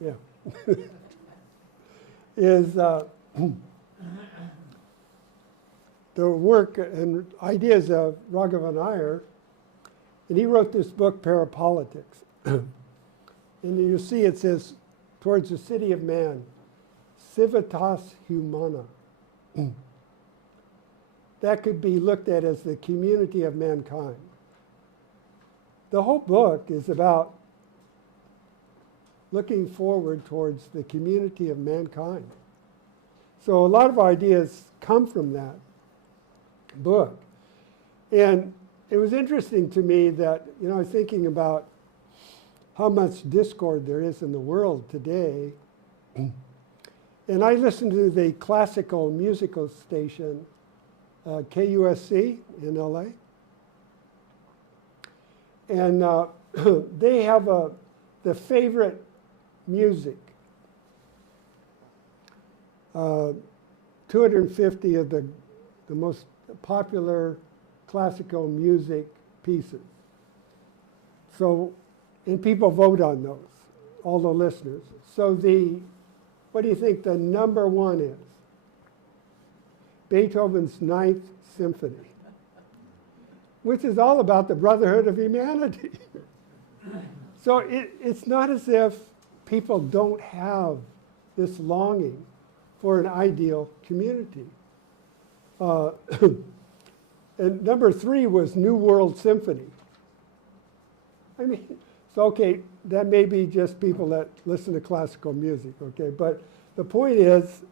Yeah. Is the work and ideas of Raghavan Iyer, and he wrote this book, Parapolitics. And you see it says, towards the city of man, civitas humana. That could be looked at as the community of mankind. The whole book is about looking forward towards the community of mankind. So a lot of ideas come from that book. And it was interesting to me that, I was thinking about how much discord there is in the world today. And I listened to the classical musical station, KUSC in LA. And they have the favorite music. 250 of the most popular classical music pieces. So, and people vote on those, all the listeners. So what do you think the number one is? Beethoven's Ninth Symphony, which is all about the brotherhood of humanity. So it's not as if people don't have this longing for an ideal community. And number 3 was New World Symphony. I mean, so okay, that may be just people that listen to classical music, okay? But the point is,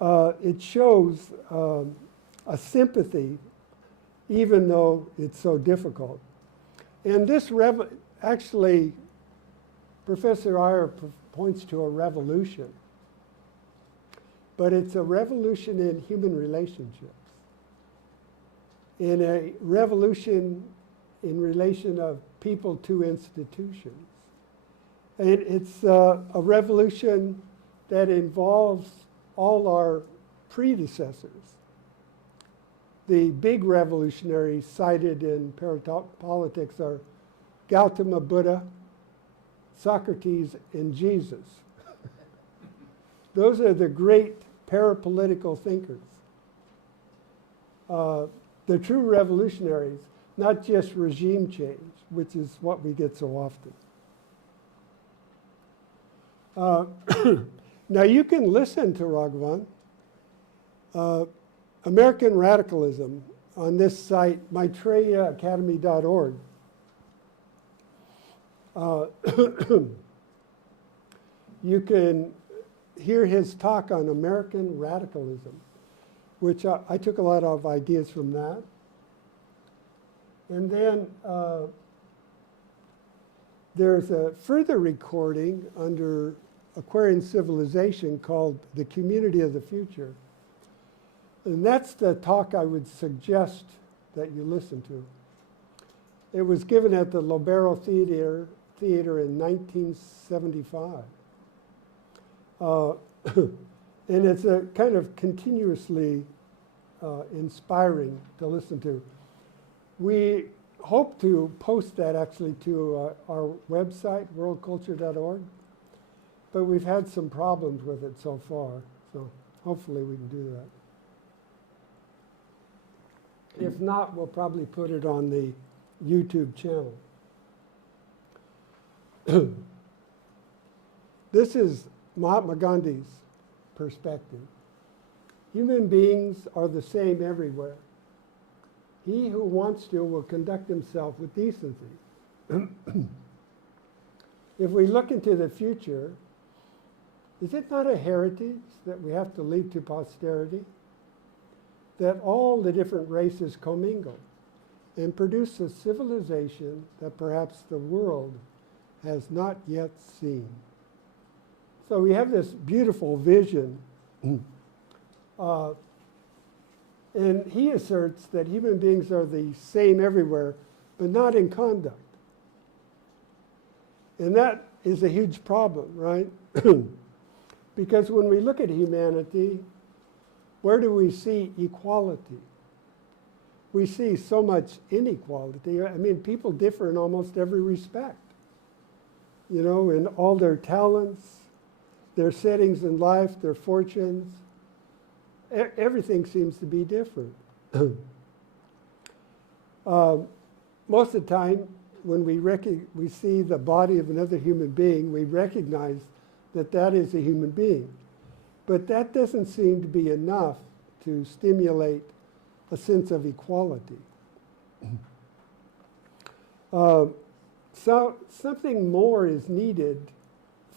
it shows a sympathy, even though it's so difficult. And this actually, Professor Iyer points to a revolution. But it's a revolution in human relationships, in a revolution in relation of people to institutions. And it's a revolution that involves all our predecessors. The big revolutionaries cited in Parapolitics are Gautama Buddha, Socrates, and Jesus. Those are the great parapolitical thinkers. The true revolutionaries, not just regime change, which is what we get so often. Now you can listen to Raghavan, American Radicalism, on this site, maitreyaacademy.org. You can hear his talk on American radicalism, which I took a lot of ideas from that. And then there's a further recording under Aquarian Civilization called The Community of the Future. And that's the talk I would suggest that you listen to. It was given at the Lobero Theater in 1975. And it's a kind of continuously inspiring to listen to. We hope to post that actually to our website, worldculture.org, but we've had some problems with it so far, so hopefully we can do that. If not, we'll probably put it on the YouTube channel. This is Mahatma Gandhi's perspective. Human beings are the same everywhere. He who wants to will conduct himself with decency. If we look into the future, is it not a heritage that we have to leave to posterity? That all the different races commingle and produce a civilization that perhaps the world has not yet seen. So we have this beautiful vision. And he asserts that human beings are the same everywhere, but not in conduct. And that is a huge problem, right? Because when we look at humanity, where do we see equality? We see so much inequality. I mean, people differ in almost every respect, in all their talents, their settings in life, their fortunes, everything seems to be different. Most of the time, when we see the body of another human being, we recognize that that is a human being. But that doesn't seem to be enough to stimulate a sense of equality. So something more is needed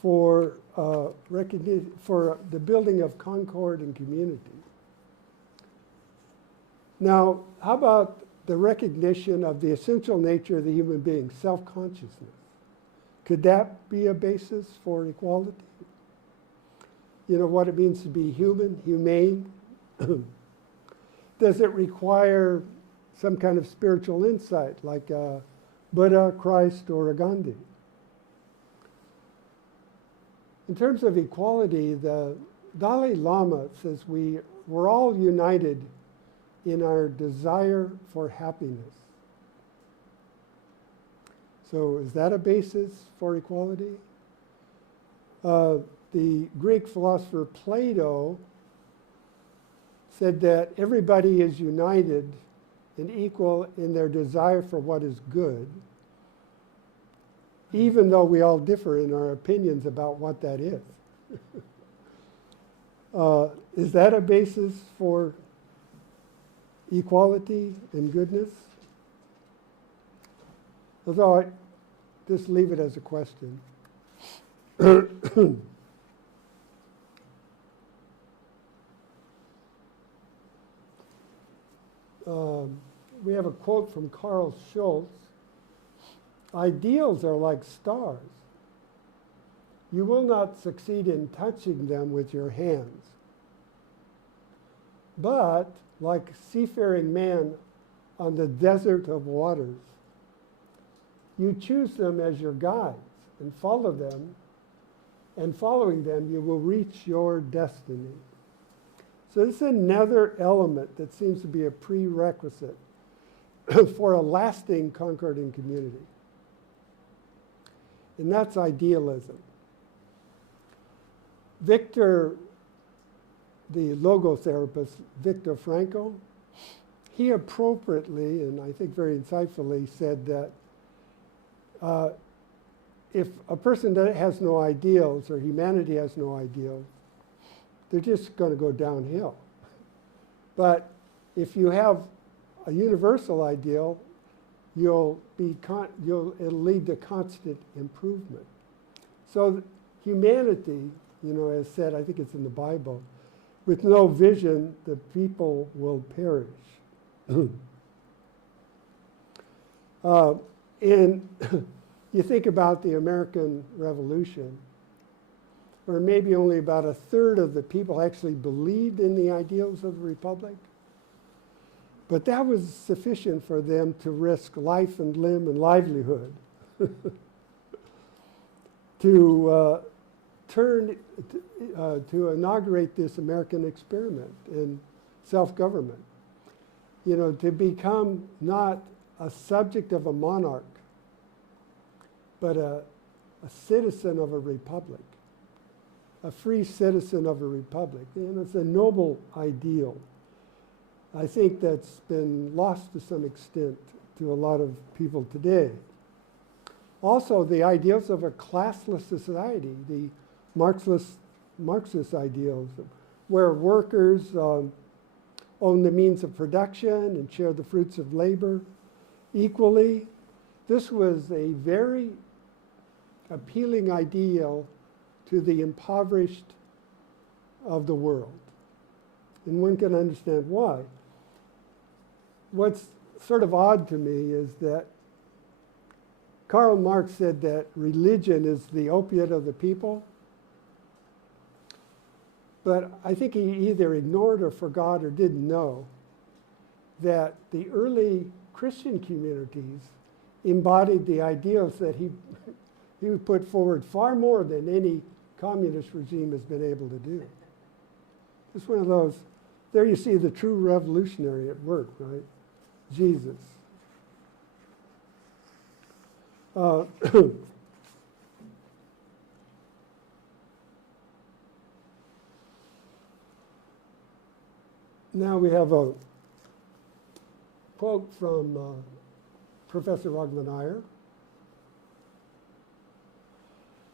for recognition, for the building of Concord and Community. Now, how about the recognition of the essential nature of the human being, self-consciousness? Could that be a basis for equality? You know, what it means to be human, humane? Does it require some kind of spiritual insight, like Buddha, Christ, or a Gandhi? In terms of equality, the Dalai Lama says we're all united in our desire for happiness. So is that a basis for equality? The Greek philosopher Plato said that everybody is united and equal in their desire for what is good, even though we all differ in our opinions about what that is. Is that a basis for equality and goodness? Although I just leave it as a question. We have a quote from Carl Schultz. Ideals are like stars. You will not succeed in touching them with your hands. But like seafaring man on the desert of waters, you choose them as your guides and follow them, and following them you will reach your destiny. So this is another element that seems to be a prerequisite for a lasting Concord and Community. And that's idealism. Victor, the logotherapist, Viktor Frankl, he appropriately, and I think very insightfully, said that if a person that has no ideals, or humanity has no ideals, they're just going to go downhill. But if you have a universal ideal, it'll lead to constant improvement. So humanity, you know, as said, I think it's in the Bible, with no vision, the people will perish. And you think about the American Revolution, or maybe only about a third of the people actually believed in the ideals of the Republic. But that was sufficient for them to risk life and limb and livelihood to inaugurate this American experiment in self-government. You know, to become not a subject of a monarch, but a citizen of a republic, a free citizen of a republic. And it's a noble ideal. I think that's been lost to some extent to a lot of people today. Also, the ideals of a classless society, the Marxist ideals, where workers own the means of production and share the fruits of labor equally. This was a very appealing ideal to the impoverished of the world. And one can understand why. What's sort of odd to me is that Karl Marx said that religion is the opiate of the people. But I think he either ignored or forgot or didn't know that the early Christian communities embodied the ideals that he would put forward far more than any communist regime has been able to do. It's one of those, there you see the true revolutionary at work, right? Jesus. Now we have a quote from Professor Roglan-Iyer.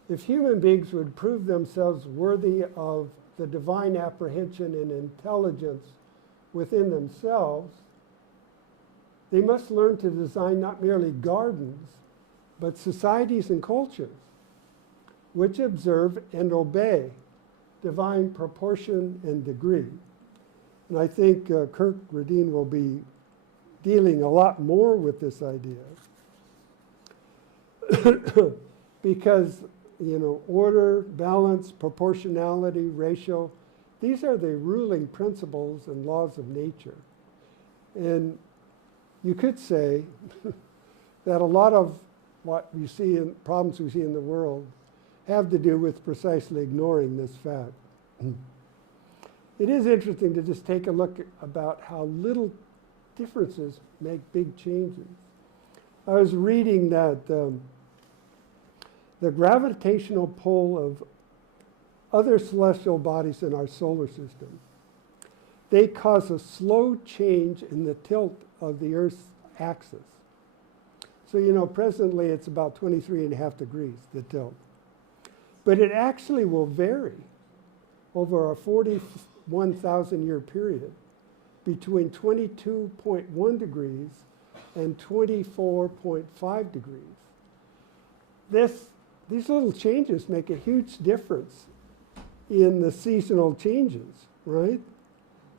If human beings would prove themselves worthy of the divine apprehension and intelligence within themselves, they must learn to design not merely gardens, but societies and cultures which observe and obey divine proportion and degree. And I think Kirk Gradin will be dealing a lot more with this idea. Because, order, balance, proportionality, ratio, these are the ruling principles and laws of nature. And you could say that a lot of what we see in problems we see in the world have to do with precisely ignoring this fact. It is interesting to just take a look about how little differences make big changes. I was reading that the gravitational pull of other celestial bodies in our solar system, they cause a slow change in the tilt of the Earth's axis. So, presently it's about 23.5 degrees, the tilt. But it actually will vary over a 41,000 year period between 22.1 degrees and 24.5 degrees. These little changes make a huge difference in the seasonal changes, right?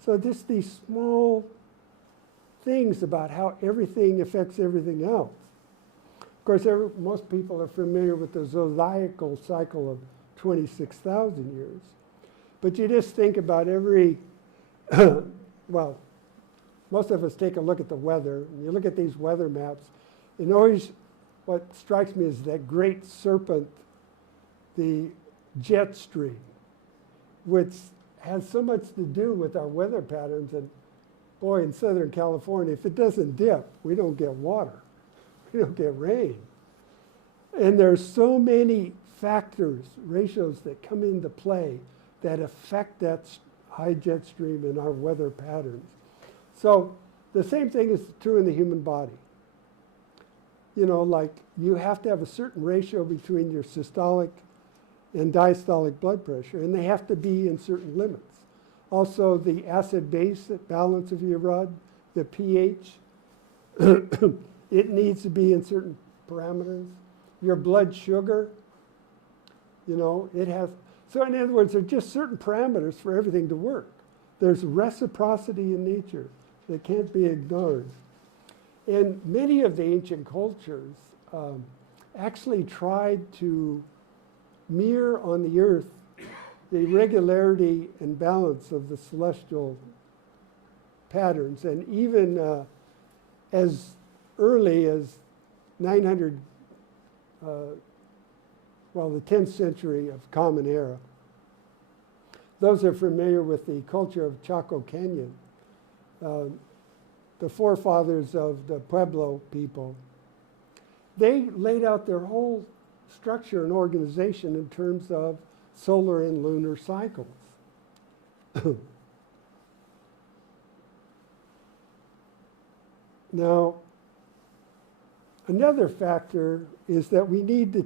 So just these small things about how everything affects everything else. Of course, most people are familiar with the zodiacal cycle of 26,000 years. But you just think about every, well, most of us take a look at the weather. And you look at these weather maps, and always what strikes me is that great serpent, the jet stream, which has so much to do with our weather patterns. And boy, in Southern California, if it doesn't dip, we don't get water. We don't get rain. And there's so many factors, ratios that come into play that affect that high jet stream in our weather patterns. So the same thing is true in the human body. Like you have to have a certain ratio between your systolic and diastolic blood pressure, and they have to be in certain limits. Also, the acid-base balance of your blood, the pH, it needs to be in certain parameters. Your blood sugar, it has. So in other words, there are just certain parameters for everything to work. There's reciprocity in nature that can't be ignored. And many of the ancient cultures actually tried to mirror on the earth the regularity and balance of the celestial patterns. And even as early as 900, the 10th century of Common Era. Those are familiar with the culture of Chaco Canyon, the forefathers of the Pueblo people. They laid out their whole structure and organization in terms of solar and lunar cycles. Now, another factor is that we need to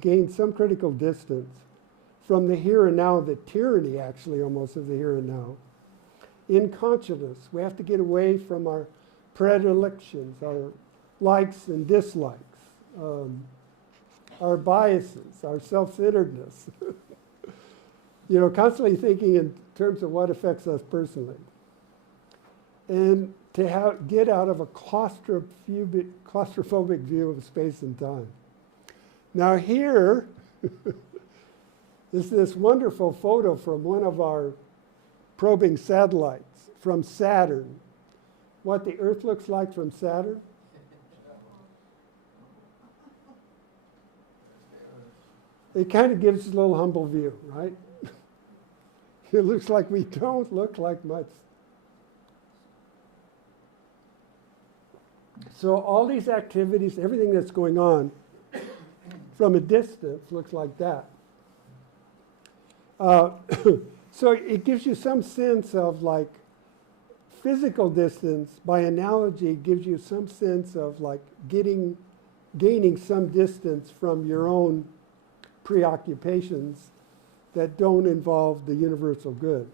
gain some critical distance from the here and now, the tyranny actually almost of the here and now. In consciousness, we have to get away from our predilections, our likes and dislikes, our biases, our self-centeredness. Constantly thinking in terms of what affects us personally. And to get out of a claustrophobic view of space and time. Now here is this wonderful photo from one of our probing satellites from Saturn. What the Earth looks like from Saturn. It kind of gives us a little humble view, right? It looks like we don't look like much. So all these activities, everything that's going on from a distance looks like that. So it gives you some sense of physical distance, by analogy, gives you some sense of like gaining some distance from your own preoccupations that don't involve the universal good.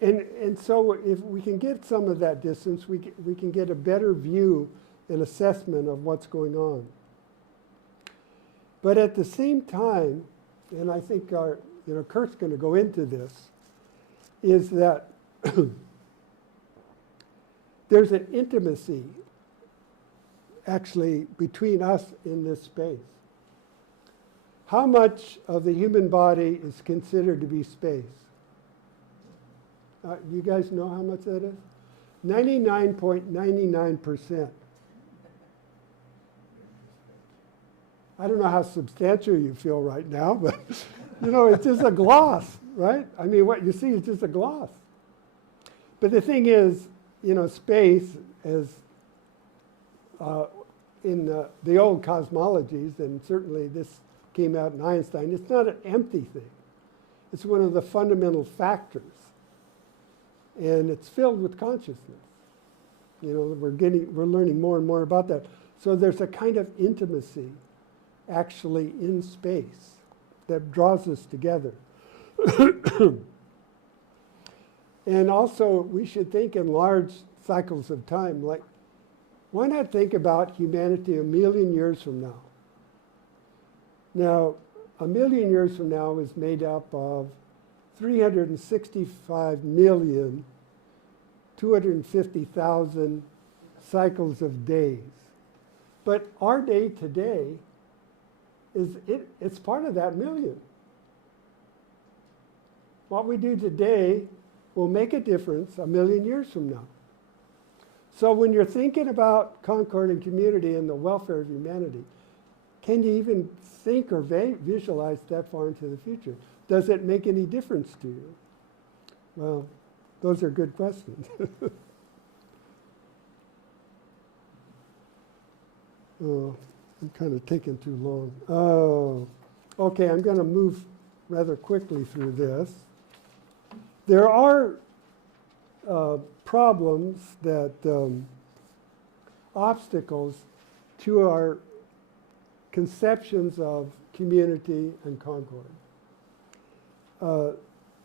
And so if we can get some of that distance, we can get a better view and assessment of what's going on. But at the same time, and I think Kirk's going to go into this, is that there's an intimacy actually between us in this space. How much of the human body is considered to be space? You guys know how much that is? 99.99%. I don't know how substantial you feel right now, but it's just a gloss, right? I mean, what you see is just a gloss. But the thing is, space, as in the old cosmologies, and certainly this came out in Einstein, it's not an empty thing. It's one of the fundamental factors. And it's filled with consciousness. We're learning more and more about that. So there's a kind of intimacy actually in space that draws us together. And also, we should think in large cycles of time. Like, why not think about humanity 1,000,000 years from now? Now, 1,000,000 years from now is made up of 365,250,000 cycles of days. But our day today it's part of that million. What we do today will make a difference 1,000,000 years from now. So when you're thinking about Concord and Community and the welfare of humanity, can you even think or visualize that far into the future? Does it make any difference to you? Well, those are good questions. Oh, I'm kind of taking too long. Oh, okay, I'm going to move rather quickly through this. There are problems that, obstacles to our conceptions of community and Concord.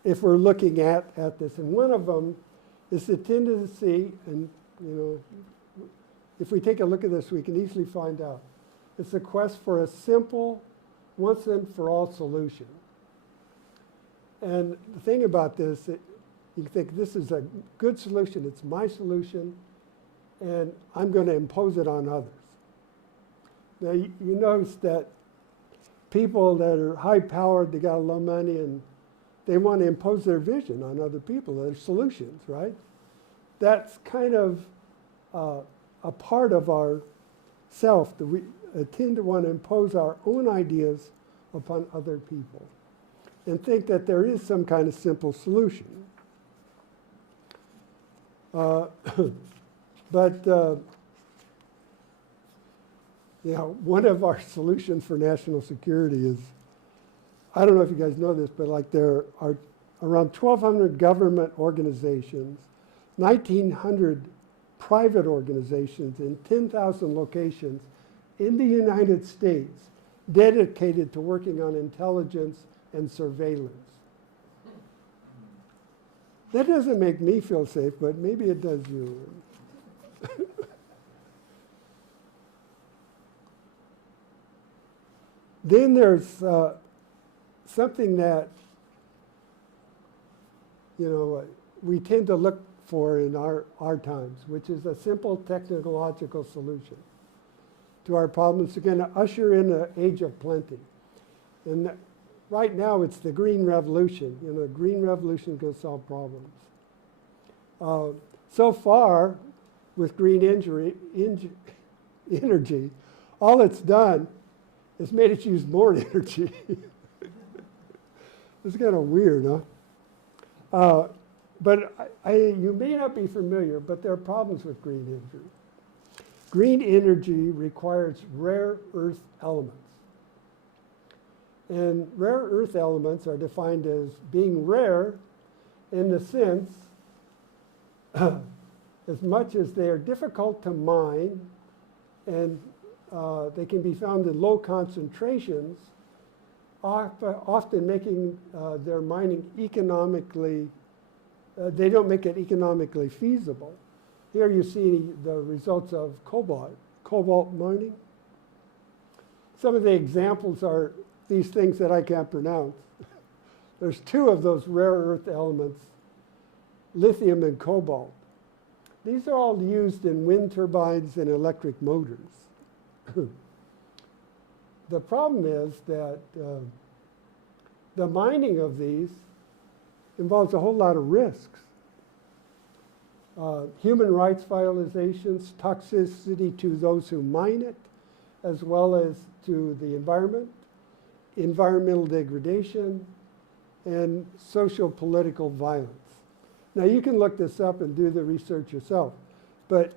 If we're looking at this, and one of them is the tendency, and if we take a look at this, we can easily find out. It's a quest for a simple, once and for all solution. And the thing about this, you think this is a good solution, it's my solution, and I'm going to impose it on others. Now, you notice that people that are high-powered, they got a lot of money, and they want to impose their vision on other people, their solutions, right? That's kind of a part of our self, that we tend to want to impose our own ideas upon other people and think that there is some kind of simple solution. One of our solutions for national security is, I don't know if you guys know this, but like there are around 1,200 government organizations, 1,900 private organizations in 10,000 locations in the United States dedicated to working on intelligence and surveillance. That doesn't make me feel safe, but maybe it does you. Then there's something that we tend to look for in our times, which is a simple technological solution to our problems. It's going to usher in an age of plenty. And right now it's the green revolution. The green revolution is going to solve problems. So far, with green energy, all it's done is made us use more energy. It's kind of weird, huh? But you may not be familiar, but there are problems with green energy. Green energy requires rare earth elements. And rare earth elements are defined as being rare in the sense, as much as they are difficult to mine and they can be found in low concentrations, often making their mining economically, they don't make it economically feasible. Here you see the results of cobalt mining. Some of the examples are these things that I can't pronounce. There's two of those rare earth elements, lithium and cobalt. These are all used in wind turbines and electric motors. The problem is that the mining of these involves a whole lot of risks. Human rights violations, toxicity to those who mine it, as well as to the environment, environmental degradation, and social political violence. Now you can look this up and do the research yourself, but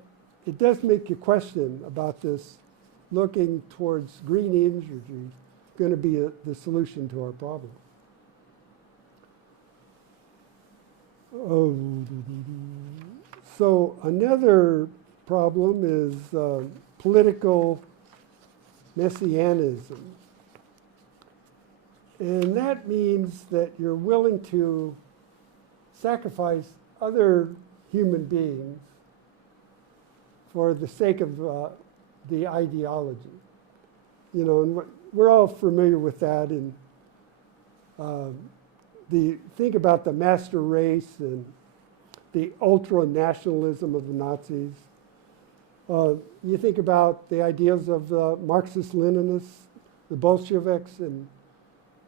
it does make you question about this looking towards green energy going to be the solution to our problem. So another problem is political messianism. And that means that you're willing to sacrifice other human beings for the sake of the ideology. You know, and we're all familiar with that. And think about the master race and the ultra-nationalism of the Nazis. You think about the ideas of the Marxist-Leninists, the Bolsheviks, and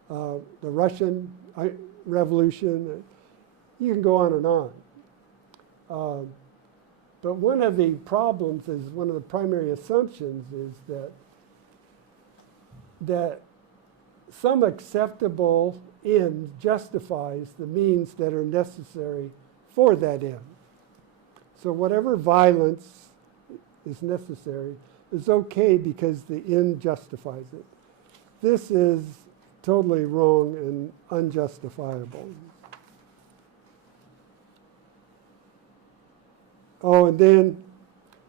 the Russian Revolution. You can go on and on. But one of the problems is, one of the primary assumptions is that some acceptable end justifies the means that are necessary for that end. So whatever violence is necessary is okay because the end justifies it. This is totally wrong and unjustifiable. Oh, and then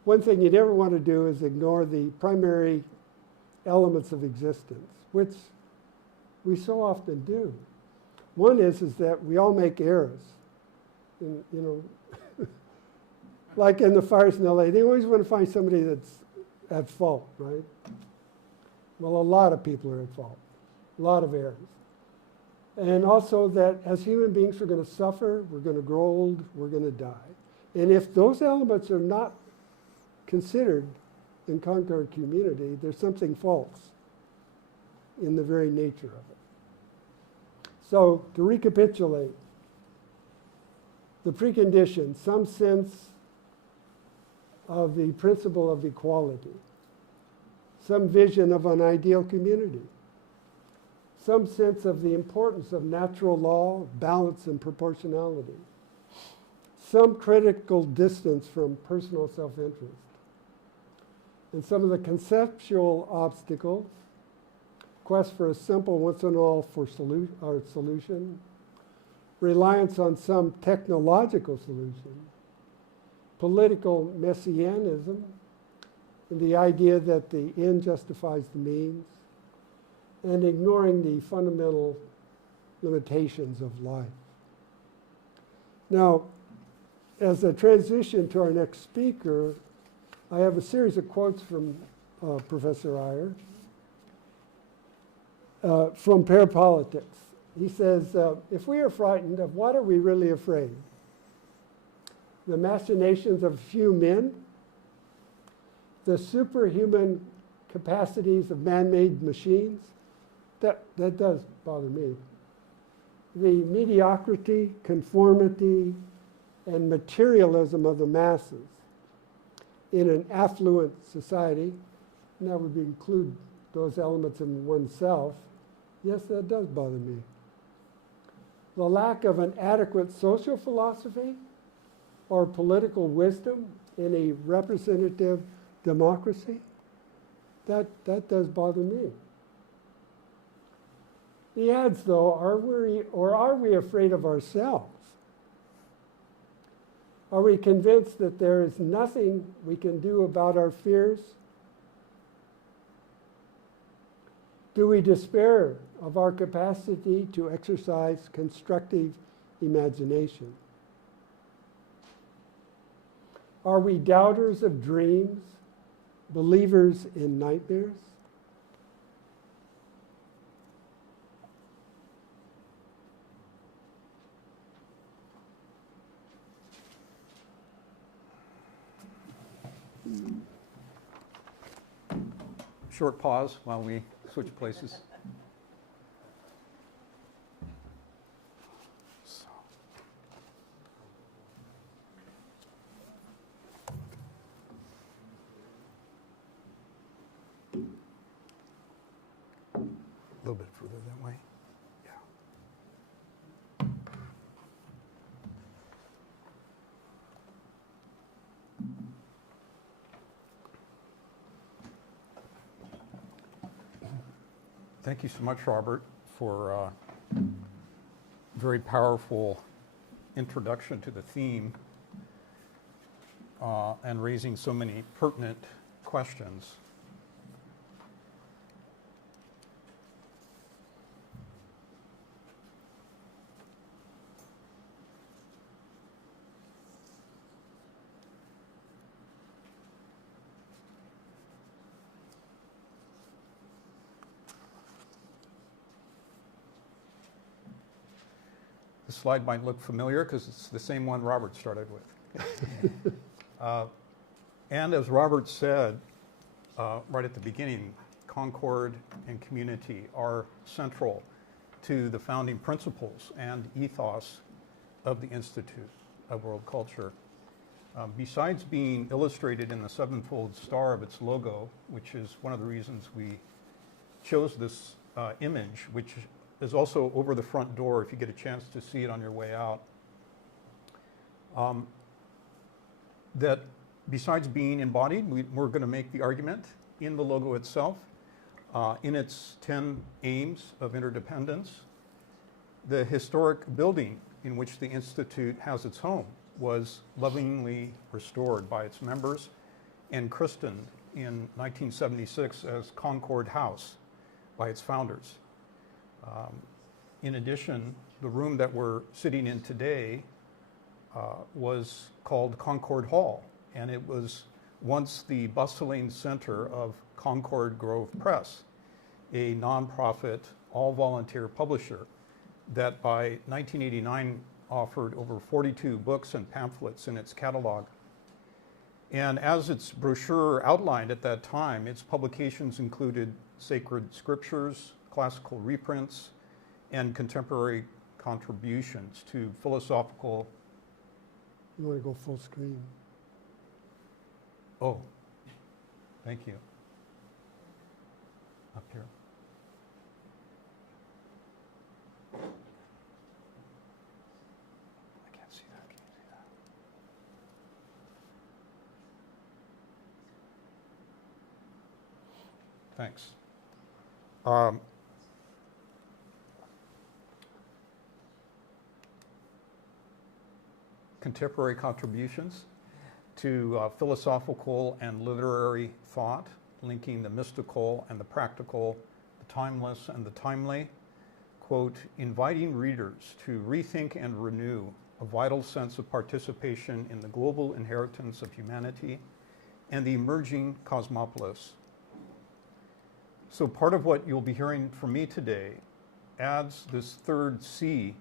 one thing you never want to do is ignore the primary elements of existence, which we so often do. One is that we all make errors. And, you know, like in the fires in LA, they always want to find somebody that's at fault, right? Well, a lot of people are at fault, a lot of errors. And also that as human beings, we're going to suffer, we're going to grow old, we're going to die. And if those elements are not considered in Concord and Community, there's something false in the very nature of it. So to recapitulate, the precondition, some sense of the principle of equality, some vision of an ideal community, some sense of the importance of natural law, balance, and proportionality, some critical distance from personal self-interest, and some of the conceptual obstacles, quest for a simple once-and-all solution, reliance on some technological solution, political messianism, and the idea that the end justifies the means, and ignoring the fundamental limitations of life. Now, as a transition to our next speaker, I have a series of quotes from Professor Iyer from Parapolitics. He says, if we are frightened, of what are we really afraid? The machinations of few men, the superhuman capacities of man-made machines? That does bother me. The mediocrity, conformity, and materialism of the masses in an affluent society, and that would include those elements in oneself. Yes, that does bother me. The lack of an adequate social philosophy or political wisdom in a representative democracy, that does bother me. He adds, though, are we afraid of ourselves? Are we convinced that there is nothing we can do about our fears? Do we despair of our capacity to exercise constructive imagination? Are we doubters of dreams, believers in nightmares? Short pause while we switch places. A little bit further that way. Yeah. Thank you so much, Robert, for a very powerful introduction to the theme and raising so many pertinent questions. The slide might look familiar because it's the same one Robert started with. And as Robert said right at the beginning, Concord and Community are central to the founding principles and ethos of the Institute of World Culture. Besides being illustrated in the sevenfold star of its logo, which is one of the reasons we chose this image, which is also over the front door if you get a chance to see it on your way out. That besides being embodied, we're going to make the argument in the logo itself, in its 10 aims of interdependence. The historic building in which the Institute has its home was lovingly restored by its members and christened in 1976 as Concord House by its founders. In addition, the room that we're sitting in today was called Concord Hall, and it was once the bustling center of Concord Grove Press, a nonprofit, all-volunteer publisher that by 1989 offered over 42 books and pamphlets in its catalog. And as its brochure outlined at that time, its publications included sacred scriptures, classical reprints, and contemporary contributions to philosophical. You want to go full screen? Oh, thank you. Up here. I can't see that. Can you see that? Thanks. Contemporary contributions to philosophical and literary thought, linking the mystical and the practical, the timeless and the timely, quote, inviting readers to rethink and renew a vital sense of participation in the global inheritance of humanity and the emerging cosmopolis. So part of what you'll be hearing from me today adds this third C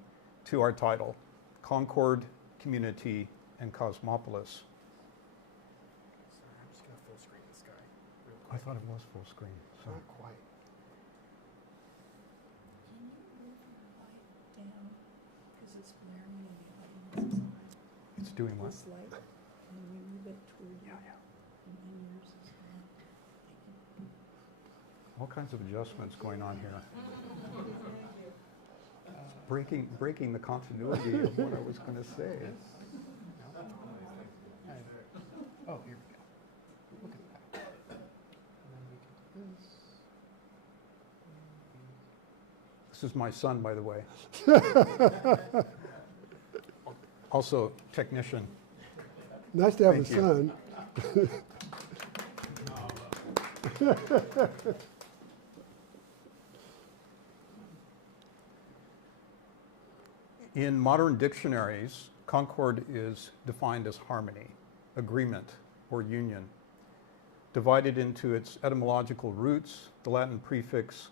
to our title, Concord, Community, and Cosmopolis. Sorry, I'm just going to full screen this guy. Real I quick. thought it was full screen. So. Not quite. Can you move your light down? Because it's blaring in the audience's eye. It's doing what? This light, and you move it toward you. Yeah. And then yours is on. All kinds of adjustments going on here. Breaking the continuity of what I was going to say. Oh, here we go. Look at that. And then we can do this. This is my son, by the way. Also technician. Nice to have a Thank you. son. In modern dictionaries, concord is defined as harmony, agreement, or union. Divided into its etymological roots, the Latin prefix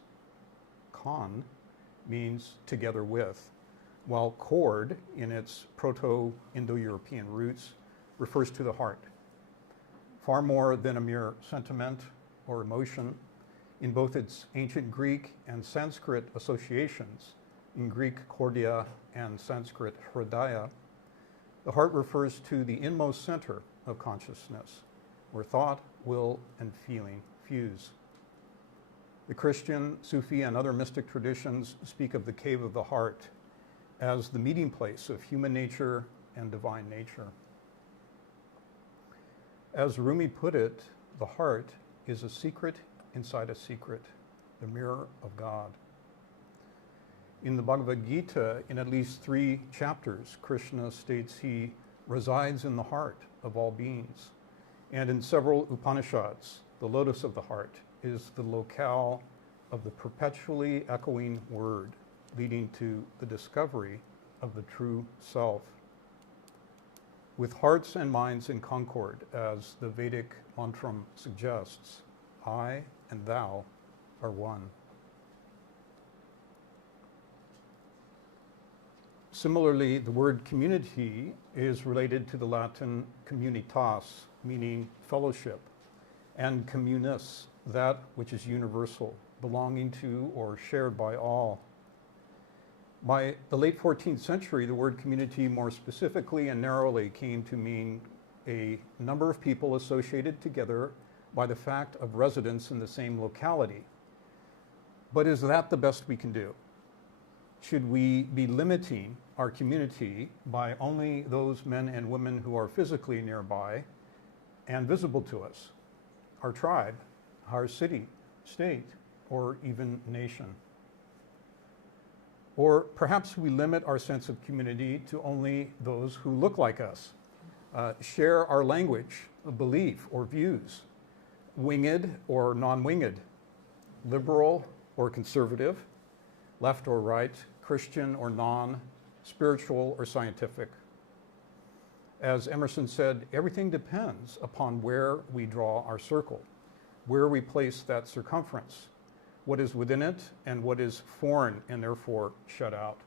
con means together with, while cord, in its Proto-Indo-European roots, refers to the heart. Far more than a mere sentiment or emotion, in both its ancient Greek and Sanskrit associations, in Greek kordia and Sanskrit hridaya, the heart refers to the inmost center of consciousness, where thought, will, and feeling fuse. The Christian, Sufi, and other mystic traditions speak of the cave of the heart as the meeting place of human nature and divine nature. As Rumi put it, the heart is a secret inside a secret, the mirror of God. In the Bhagavad Gita, in at least 3 chapters, Krishna states he resides in the heart of all beings. And in several Upanishads, the lotus of the heart is the locale of the perpetually echoing word, leading to the discovery of the true self. With hearts and minds in concord, as the Vedic mantram suggests, I and thou are one. Similarly, the word community is related to the Latin communitas, meaning fellowship, and communis, that which is universal, belonging to or shared by all. By the late 14th century, the word community more specifically and narrowly came to mean a number of people associated together by the fact of residence in the same locality. But is that the best we can do? Should we be limiting our community by only those men and women who are physically nearby and visible to us, our tribe, our city, state, or even nation? Or perhaps we limit our sense of community to only those who look like us, share our language, belief, or views, winged or non-winged, liberal or conservative, left or right, Christian or non, spiritual or scientific. As Emerson said, everything depends upon where we draw our circle, where we place that circumference, what is within it and what is foreign and therefore shut out.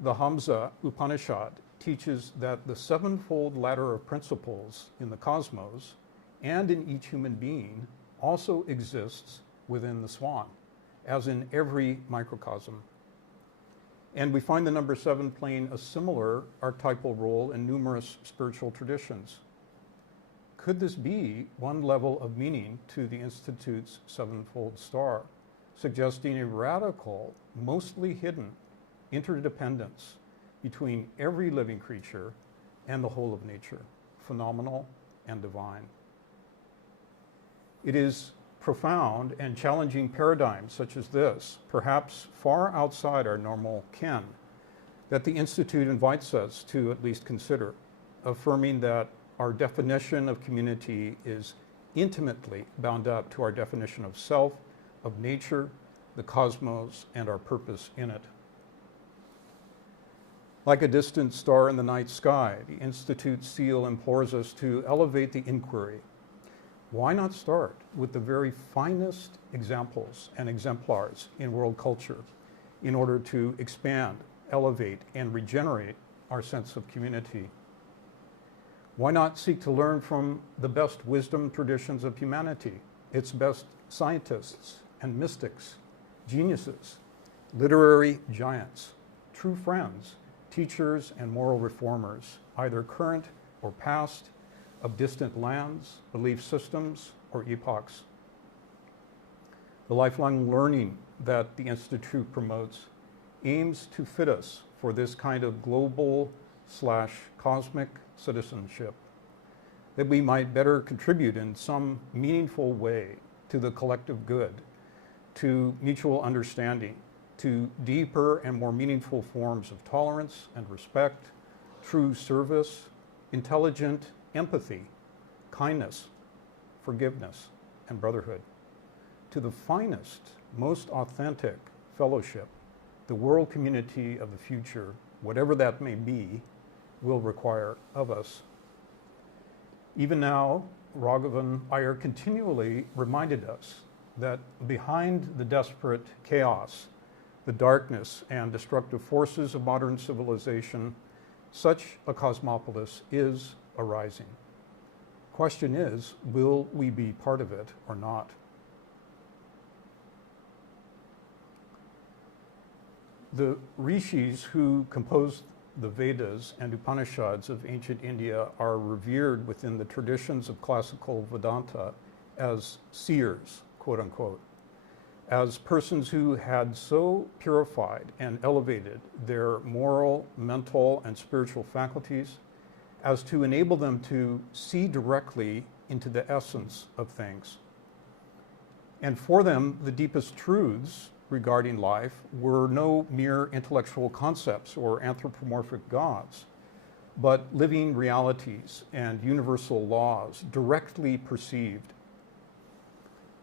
The Hamsa Upanishad teaches that the 7-fold ladder of principles in the cosmos and in each human being also exists within the swan, as in every microcosm. And we find the number 7 playing a similar archetypal role in numerous spiritual traditions. Could this be one level of meaning to the Institute's 7-fold star, suggesting a radical, mostly hidden interdependence between every living creature and the whole of nature, phenomenal and divine? It is profound and challenging paradigms such as this, perhaps far outside our normal ken, that the Institute invites us to at least consider, affirming that our definition of community is intimately bound up to our definition of self, of nature, the cosmos, and our purpose in it. Like a distant star in the night sky, the Institute's seal implores us to elevate the inquiry. Why not start with the very finest examples and exemplars in world culture in order to expand, elevate, and regenerate our sense of community? Why not seek to learn from the best wisdom traditions of humanity, its best scientists and mystics, geniuses, literary giants, true friends, teachers, and moral reformers, either current or past, of distant lands, belief systems, or epochs? The lifelong learning that the Institute promotes aims to fit us for this kind of global/cosmic citizenship, that we might better contribute in some meaningful way to the collective good, to mutual understanding, to deeper and more meaningful forms of tolerance and respect, true service, intelligent empathy, kindness, forgiveness, and brotherhood, to the finest, most authentic fellowship, the world community of the future, whatever that may be, will require of us. Even now, Raghavan Iyer continually reminded us that behind the desperate chaos, the darkness and destructive forces of modern civilization, such a cosmopolis is arising. Question is, will we be part of it or not? The rishis who composed the Vedas and Upanishads of ancient India are revered within the traditions of classical Vedanta as seers, quote unquote, as persons who had so purified and elevated their moral, mental, and spiritual faculties as to enable them to see directly into the essence of things. And for them, the deepest truths regarding life were no mere intellectual concepts or anthropomorphic gods, but living realities and universal laws directly perceived.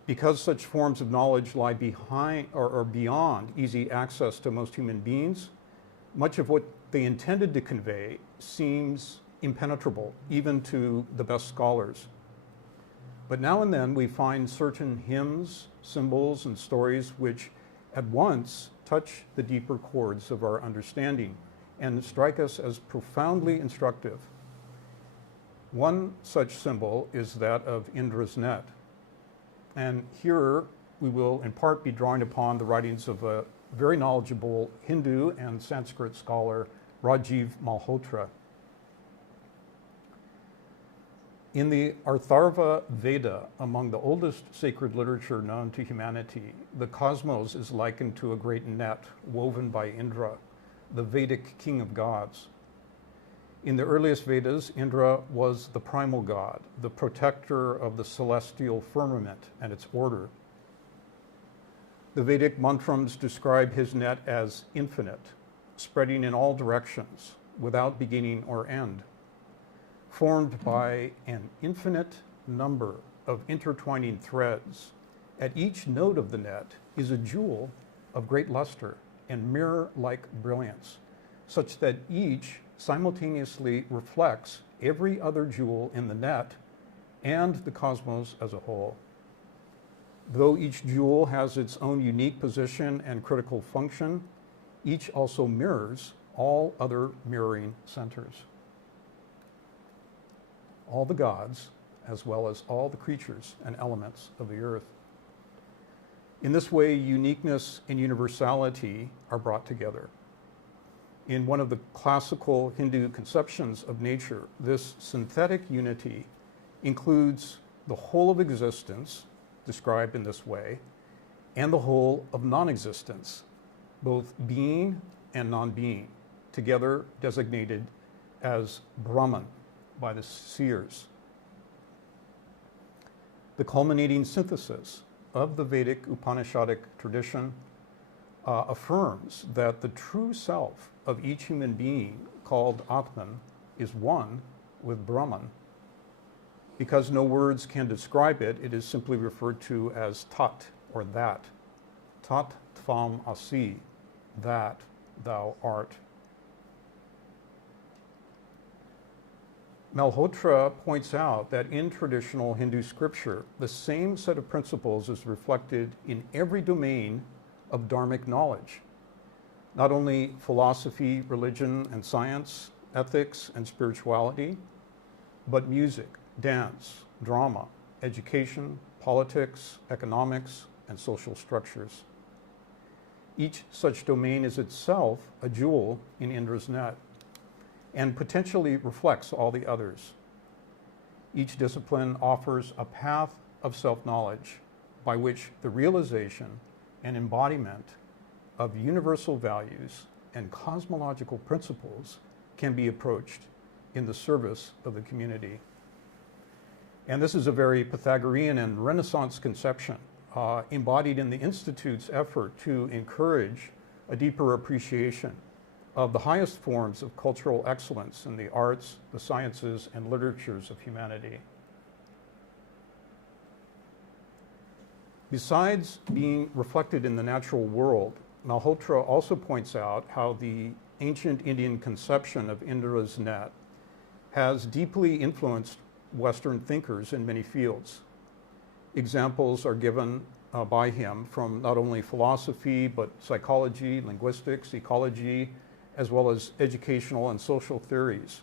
Because such forms of knowledge lie behind or beyond easy access to most human beings, much of what they intended to convey seems impenetrable, even to the best scholars. But now and then we find certain hymns, symbols, and stories which at once touch the deeper chords of our understanding and strike us as profoundly instructive. One such symbol is that of Indra's net. And here we will in part be drawing upon the writings of a very knowledgeable Hindu and Sanskrit scholar, Rajiv Malhotra. In the Atharva Veda, among the oldest sacred literature known to humanity, the cosmos is likened to a great net woven by Indra, the Vedic king of gods. In the earliest Vedas, Indra was the primal god, the protector of the celestial firmament and its order. The Vedic mantrams describe his net as infinite, spreading in all directions, without beginning or end, formed by an infinite number of intertwining threads. At each node of the net is a jewel of great luster and mirror-like brilliance, such that each simultaneously reflects every other jewel in the net and the cosmos as a whole. Though each jewel has its own unique position and critical function, each also mirrors all other mirroring centers. All the gods, as well as all the creatures and elements of the earth. In this way, uniqueness and universality are brought together. In one of the classical Hindu conceptions of nature, this synthetic unity includes the whole of existence, described in this way, and the whole of non-existence, both being and non-being, together designated as Brahman by the seers. The culminating synthesis of the Vedic Upanishadic tradition affirms that the true self of each human being, called Atman, is one with Brahman. Because no words can describe it, it is simply referred to as Tat, or that. Tat Tvam Asi, that thou art. Malhotra points out that in traditional Hindu scripture, the same set of principles is reflected in every domain of dharmic knowledge. Not only philosophy, religion, and science, ethics, and spirituality, but music, dance, drama, education, politics, economics, and social structures. Each such domain is itself a jewel in Indra's net, and potentially reflects all the others. Each discipline offers a path of self-knowledge by which the realization and embodiment of universal values and cosmological principles can be approached in the service of the community. And this is a very Pythagorean and Renaissance conception, embodied in the Institute's effort to encourage a deeper appreciation of the highest forms of cultural excellence in the arts, the sciences, and literatures of humanity. Besides being reflected in the natural world, Malhotra also points out how the ancient Indian conception of Indra's net has deeply influenced Western thinkers in many fields. Examples are given by him from not only philosophy, but psychology, linguistics, ecology, as well as educational and social theories.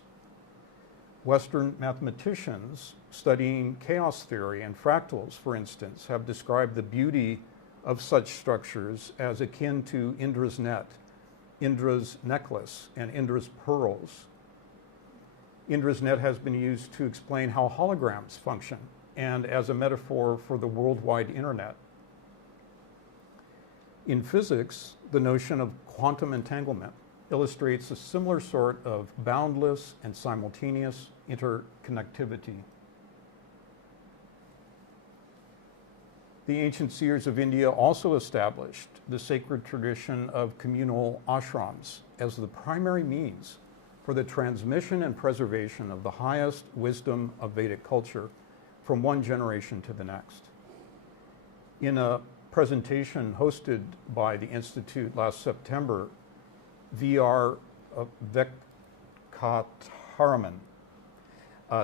Western mathematicians studying chaos theory and fractals, for instance, have described the beauty of such structures as akin to Indra's net, Indra's necklace, and Indra's pearls. Indra's net has been used to explain how holograms function and as a metaphor for the worldwide internet. In physics, the notion of quantum entanglement illustrates a similar sort of boundless and simultaneous interconnectivity. The ancient seers of India also established the sacred tradition of communal ashrams as the primary means for the transmission and preservation of the highest wisdom of Vedic culture from one generation to the next. In a presentation hosted by the Institute last September, V.R. Venkataraman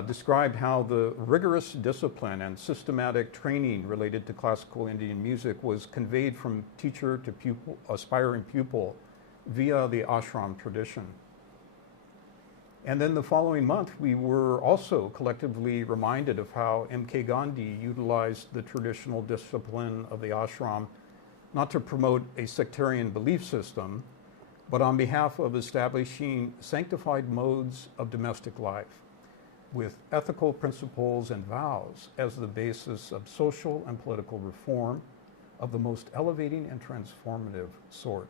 described how the rigorous discipline and systematic training related to classical Indian music was conveyed from teacher to pupil, aspiring pupil via the ashram tradition. And then the following month, we were also collectively reminded of how M.K. Gandhi utilized the traditional discipline of the ashram not to promote a sectarian belief system, but on behalf of establishing sanctified modes of domestic life with ethical principles and vows as the basis of social and political reform of the most elevating and transformative sort.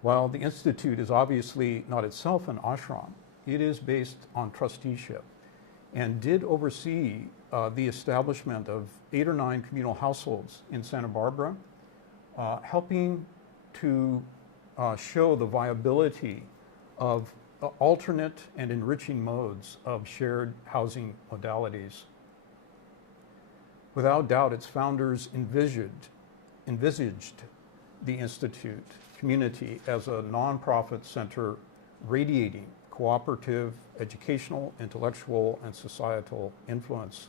While the Institute is obviously not itself an ashram, it is based on trusteeship and did oversee the establishment of 8 or 9 communal households in Santa Barbara, helping to show the viability of alternate and enriching modes of shared housing modalities. Without doubt, its founders envisaged the Institute community as a nonprofit center radiating cooperative, educational, intellectual, and societal influence.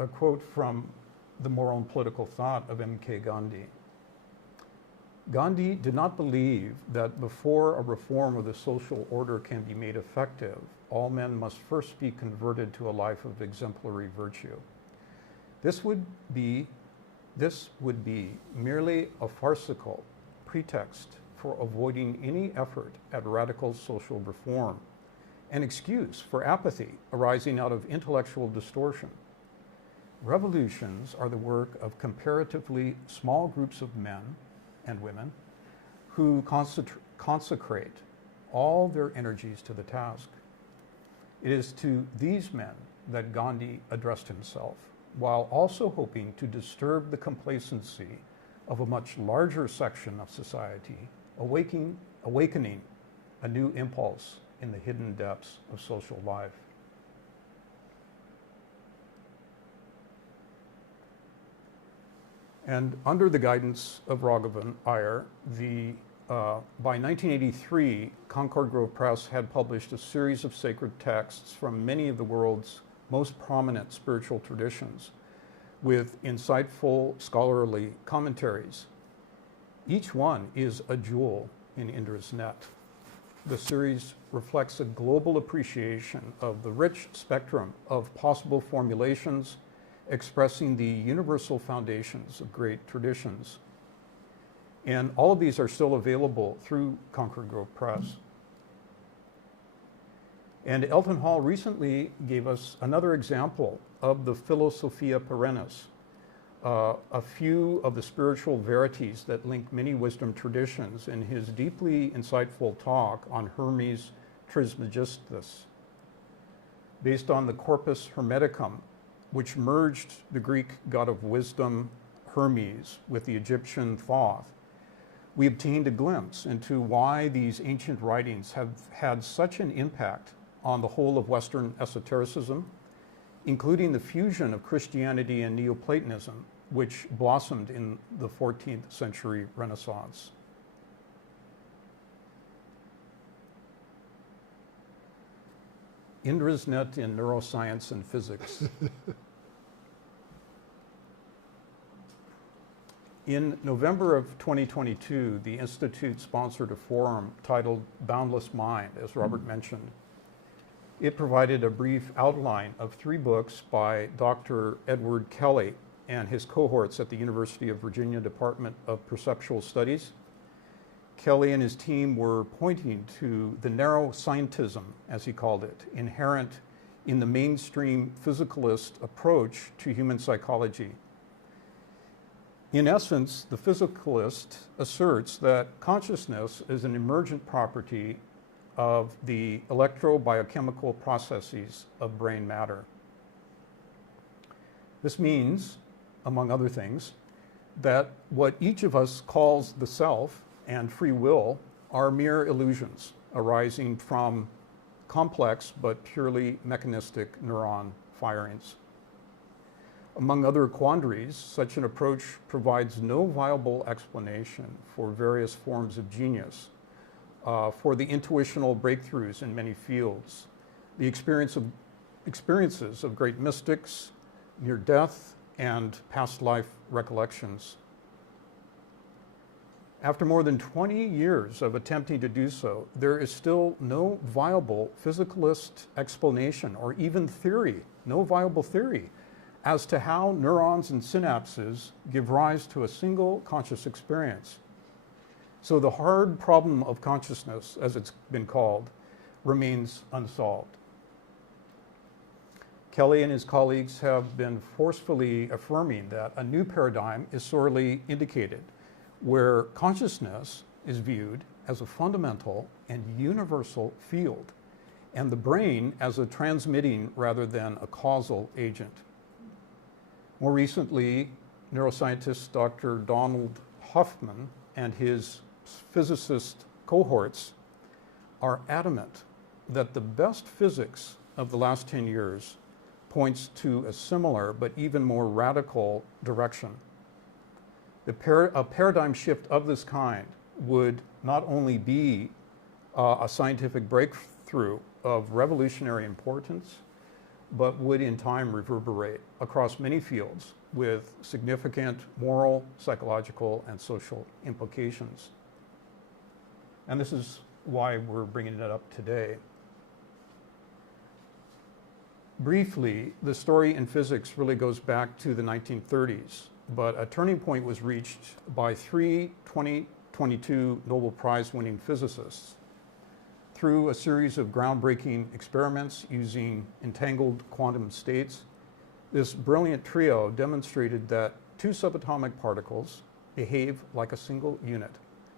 A quote from the Moral and Political Thought of M.K. Gandhi. Gandhi did not believe that before a reform of the social order can be made effective, all men must first be converted to a life of exemplary virtue. This would be merely a farcical pretext for avoiding any effort at radical social reform, an excuse for apathy arising out of intellectual distortion. Revolutions are the work of comparatively small groups of men and women who consecrate all their energies to the task. It is to these men that Gandhi addressed himself, while also hoping to disturb the complacency of a much larger section of society, awakening a new impulse in the hidden depths of social life. And under the guidance of Raghavan Iyer, by 1983, Concord Grove Press had published a series of sacred texts from many of the world's most prominent spiritual traditions, with insightful scholarly commentaries. Each one is a jewel in Indra's net. The series reflects a global appreciation of the rich spectrum of possible formulations expressing the universal foundations of great traditions. And all of these are still available through Concord Grove Press. And Elton Hall recently gave us another example of the Philosophia Perennis, a few of the spiritual verities that link many wisdom traditions in his deeply insightful talk on Hermes Trismegistus. Based on the Corpus Hermeticum which merged the Greek god of wisdom, Hermes, with the Egyptian Thoth, we obtained a glimpse into why these ancient writings have had such an impact on the whole of Western esotericism, including the fusion of Christianity and Neoplatonism, which blossomed in the 14th century Renaissance. Indra's net in neuroscience and physics. In November of 2022, the Institute sponsored a forum titled Boundless Mind, as Robert mentioned. It provided a brief outline of 3 books by Dr. Edward Kelly and his cohorts at the University of Virginia Department of Perceptual Studies. Kelly and his team were pointing to the narrow scientism, as he called it, inherent in the mainstream physicalist approach to human psychology. In essence, the physicalist asserts that consciousness is an emergent property of the electrobiochemical processes of brain matter. This means, among other things, that what each of us calls the self and free will are mere illusions arising from complex but purely mechanistic neuron firings. Among other quandaries, such an approach provides no viable explanation for various forms of genius, for the intuitional breakthroughs in many fields, the experiences of great mystics, near death, and past life recollections. After more than 20 years of attempting to do so, there is still no viable physicalist explanation or even theory, no viable theory, as to how neurons and synapses give rise to a single conscious experience. So the hard problem of consciousness, as it's been called, remains unsolved. Kelly and his colleagues have been forcefully affirming that a new paradigm is sorely indicated, where consciousness is viewed as a fundamental and universal field, and the brain as a transmitting rather than a causal agent. More recently, neuroscientist Dr. Donald Hoffman and his physicist cohorts are adamant that the best physics of the last 10 years points to a similar but even more radical direction. A paradigm shift of this kind would not only be a scientific breakthrough of revolutionary importance, but would in time reverberate across many fields with significant moral, psychological, and social implications. And this is why we're bringing it up today. Briefly, the story in physics really goes back to the 1930s, but a turning point was reached by 3 2022 Nobel Prize winning physicists. Through a series of groundbreaking experiments using entangled quantum states, this brilliant trio demonstrated that 2 subatomic particles behave like a single unit,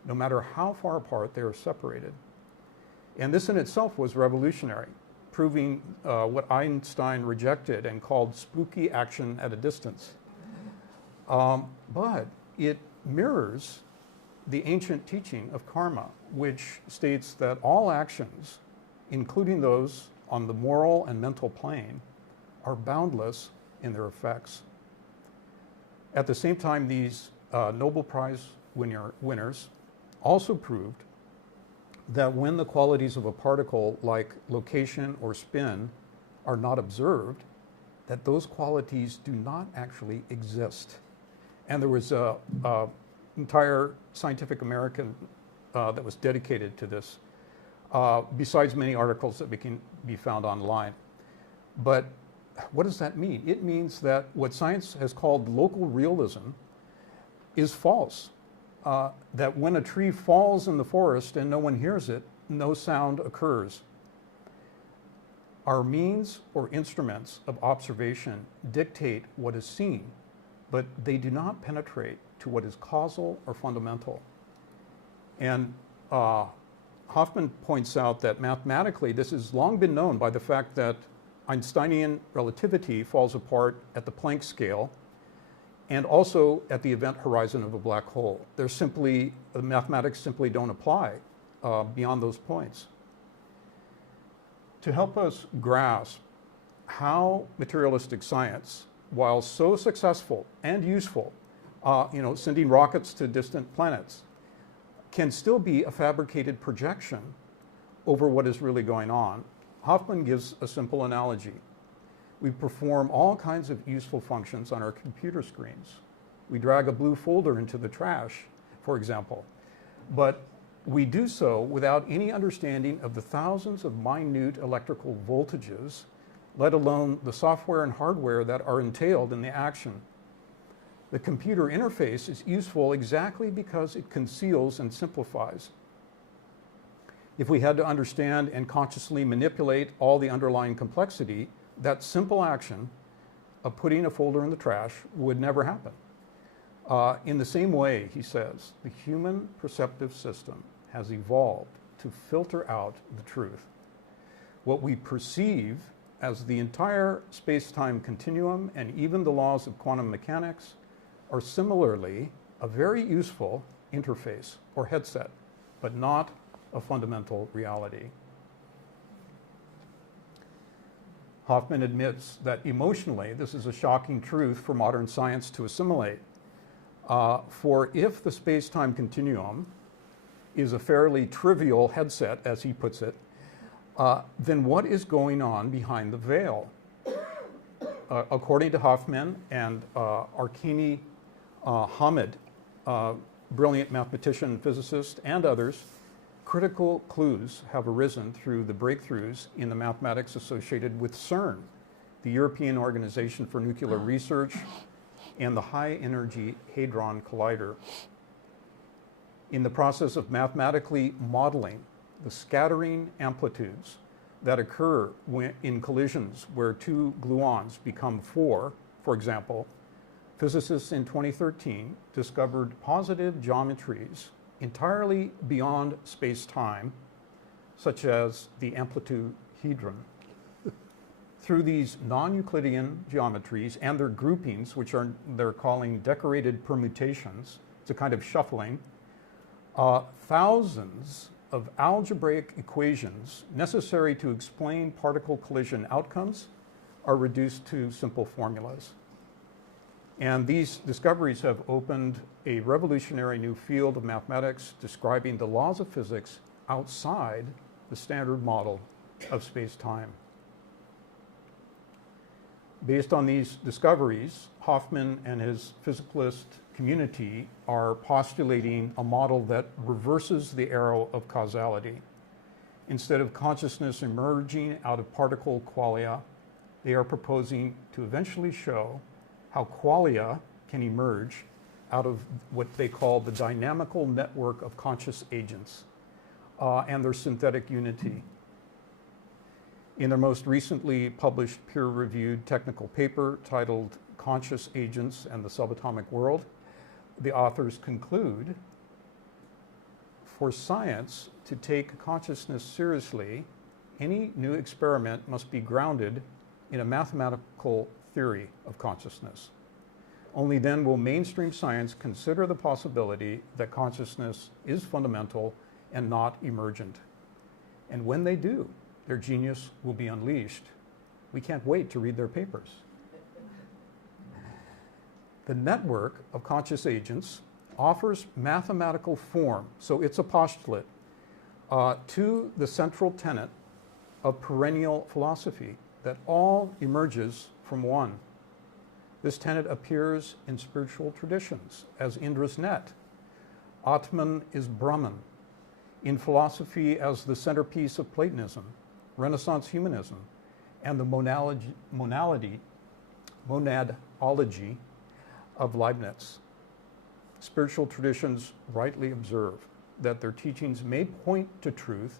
no matter how far apart they are separated. And this in itself was revolutionary, proving what Einstein rejected and called spooky action at a distance. But it mirrors the ancient teaching of karma, which states that all actions, including those on the moral and mental plane, are boundless in their effects. At the same time, these Nobel Prize winners also proved that when the qualities of a particle, like location or spin, are not observed, that those qualities do not actually exist. And there was a entire Scientific American that was dedicated to this, besides many articles that can be found online. But what does that mean? It means that what science has called local realism is false. That when a tree falls in the forest and no one hears it, no sound occurs. Our means or instruments of observation dictate what is seen, but they do not penetrate to what is causal or fundamental. And Hoffman points out that mathematically this has long been known by the fact that Einsteinian relativity falls apart at the Planck scale and also at the event horizon of a black hole. The mathematics simply don't apply beyond those points. To help us grasp how materialistic science, while so successful and useful, sending rockets to distant planets, can still be a fabricated projection over what is really going on, Hoffman gives a simple analogy. We perform all kinds of useful functions on our computer screens. We drag a blue folder into the trash, for example, but we do so without any understanding of the thousands of minute electrical voltages, let alone the software and hardware that are entailed in the action. The computer interface is useful exactly because it conceals and simplifies. If we had to understand and consciously manipulate all the underlying complexity, that simple action of putting a folder in the trash would never happen. In the same way, he says, the human perceptive system has evolved to filter out the truth. What we perceive as the entire space-time continuum and even the laws of quantum mechanics are similarly a very useful interface or headset, but not a fundamental reality. Hoffman admits that emotionally, this is a shocking truth for modern science to assimilate. For if the space-time continuum is a fairly trivial headset, as he puts it, then what is going on behind the veil? According to Hoffman and Arkani Hamid, brilliant mathematician, physicist, and others, critical clues have arisen through the breakthroughs in the mathematics associated with CERN, the European Organization for Nuclear Research, and the High Energy Hadron Collider. In the process of mathematically modeling the scattering amplitudes that occur in collisions where two gluons become four, for example, physicists in 2013 discovered positive geometries entirely beyond space-time, such as the amplituhedron. Through these non-Euclidean geometries and their groupings, which they're calling decorated permutations, it's a kind of shuffling, thousands of algebraic equations necessary to explain particle collision outcomes are reduced to simple formulas. And these discoveries have opened a revolutionary new field of mathematics describing the laws of physics outside the standard model of space-time. Based on these discoveries, Hoffman and his physicalist community are postulating a model that reverses the arrow of causality. Instead of consciousness emerging out of particle qualia, they are proposing to eventually show how qualia can emerge out of what they call the dynamical network of conscious agents and their synthetic unity. In their most recently published peer-reviewed technical paper titled Conscious Agents and the Subatomic World, the authors conclude, for science to take consciousness seriously, any new experiment must be grounded in a mathematical theory of consciousness. Only then will mainstream science consider the possibility that consciousness is fundamental and not emergent. And when they do, their genius will be unleashed. We can't wait to read their papers. The network of conscious agents offers mathematical form, so it's a postulate, to the central tenet of perennial philosophy, that all emerges from one. This tenet appears in spiritual traditions as Indra's net. Atman is Brahman. In philosophy as the centerpiece of Platonism, Renaissance humanism, and the monadology of Leibniz. Spiritual traditions rightly observe that their teachings may point to truth,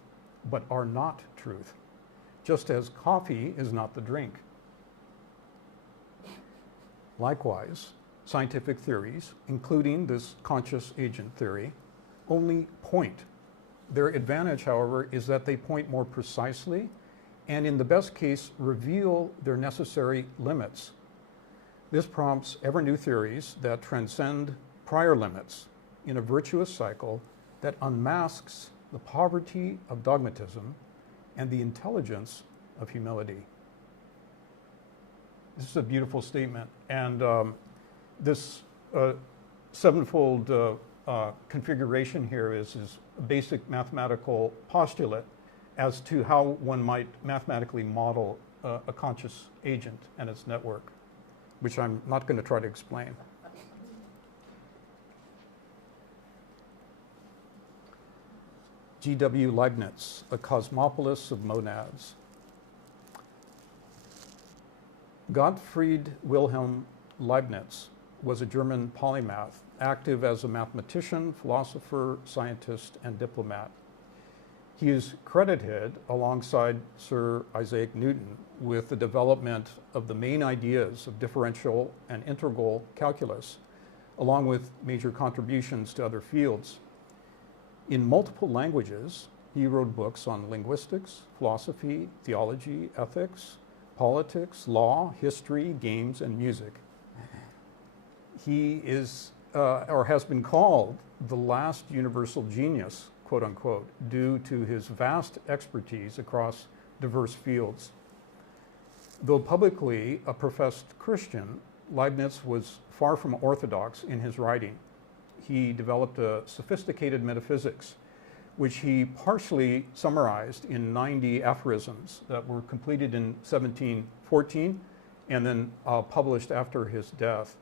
but are not truth, just as coffee is not the drink. Likewise, scientific theories, including this conscious agent theory, only point. Their advantage, however, is that they point more precisely and in the best case, reveal their necessary limits. This prompts ever new theories that transcend prior limits in a virtuous cycle that unmasks the poverty of dogmatism and the intelligence of humility. This is a beautiful statement, and this sevenfold configuration here is a basic mathematical postulate as to how one might mathematically model a conscious agent and its network, which I'm not going to try to explain. G.W. Leibniz, a cosmopolis of monads. Gottfried Wilhelm Leibniz was a German polymath, active as a mathematician, philosopher, scientist, and diplomat. He is credited, alongside Sir Isaac Newton, with the development of the main ideas of differential and integral calculus, along with major contributions to other fields. In multiple languages, he wrote books on linguistics, philosophy, theology, ethics, politics, law, history, games, and music. He is, or has been called, the last universal genius, quote unquote, due to his vast expertise across diverse fields. Though publicly a professed Christian, Leibniz was far from orthodox in his writing. He developed a sophisticated metaphysics, which he partially summarized in 90 aphorisms that were completed in 1714 and then published after his death,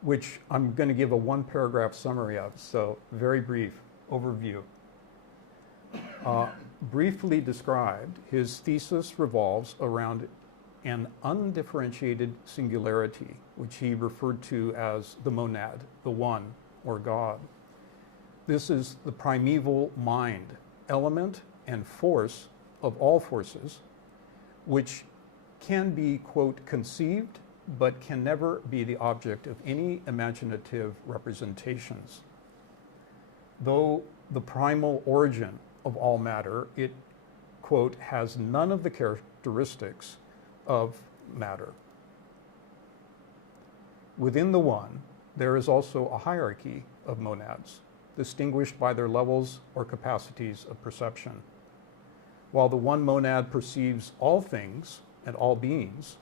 which I'm going to give a one-paragraph summary of, so very brief overview. Briefly described, his thesis revolves around an undifferentiated singularity, which he referred to as the monad, the one, or God. This is the primeval mind, element and force of all forces, which can be, quote, conceived, but can never be the object of any imaginative representations. Though the primal origin of all matter, it, quote, has none of the characteristics of matter. Within the one, there is also a hierarchy of monads, distinguished by their levels or capacities of perception. While the one monad perceives all things and all beings,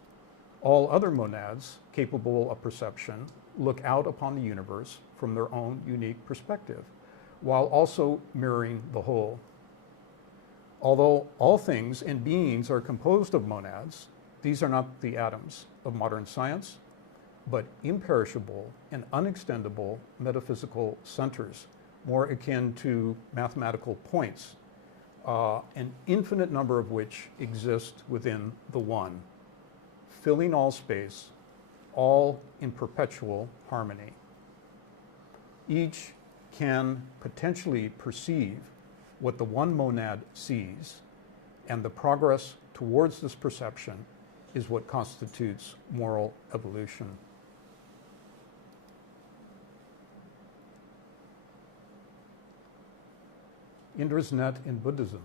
all other monads capable of perception look out upon the universe from their own unique perspective, while also mirroring the whole. Although all things and beings are composed of monads, these are not the atoms of modern science, but imperishable and unextendable metaphysical centers, more akin to mathematical points, an infinite number of which exist within the one, filling all space, all in perpetual harmony. Each can potentially perceive what the one monad sees, and the progress towards this perception is what constitutes moral evolution. Indra's net in Buddhism.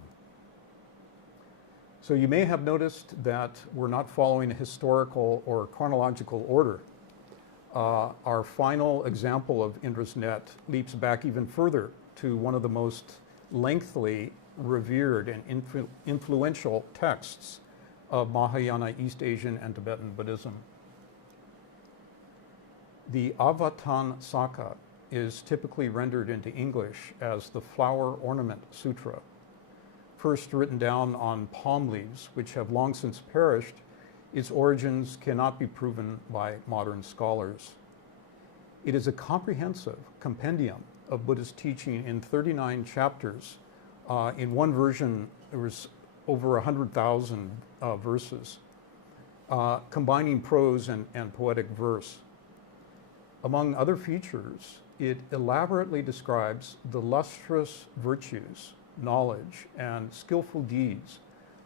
So you may have noticed that we're not following a historical or chronological order. Our final example of Indra's net leaps back even further to one of the most lengthily revered and influential texts of Mahayana, East Asian, and Tibetan Buddhism. The Avatamsaka is typically rendered into English as the Flower Ornament Sutra. First written down on palm leaves, which have long since perished, its origins cannot be proven by modern scholars. It is a comprehensive compendium of Buddhist teaching in 39 chapters. In one version, there was over 100,000 verses, combining prose and poetic verse. Among other features, it elaborately describes the lustrous virtues, knowledge, and skillful deeds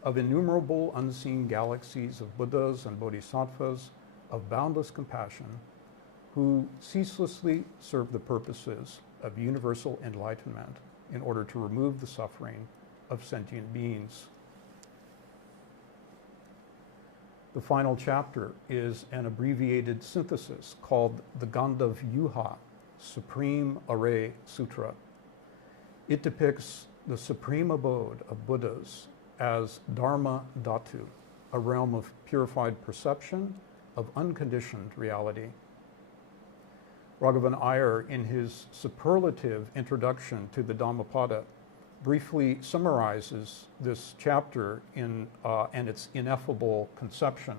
of innumerable unseen galaxies of Buddhas and Bodhisattvas of boundless compassion, who ceaselessly serve the purposes of universal enlightenment in order to remove the suffering of sentient beings. The final chapter is an abbreviated synthesis called the Gandavyuha, Supreme Array Sutra. It depicts the supreme abode of Buddhas as Dharma Dhatu, a realm of purified perception of unconditioned reality. Raghavan Iyer, in his superlative introduction to the Dhammapada, briefly summarizes this chapter and its ineffable conception.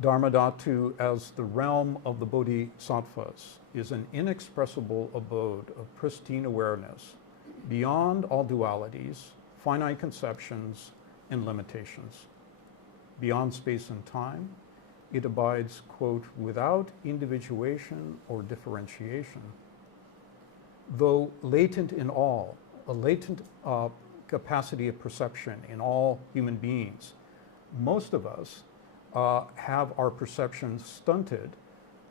Dharmadhatu, as the realm of the bodhisattvas, is an inexpressible abode of pristine awareness, beyond all dualities, finite conceptions, and limitations. Beyond space and time, it abides, quote, without individuation or differentiation. Though latent in all, a latent capacity of perception in all human beings, most of us have our perceptions stunted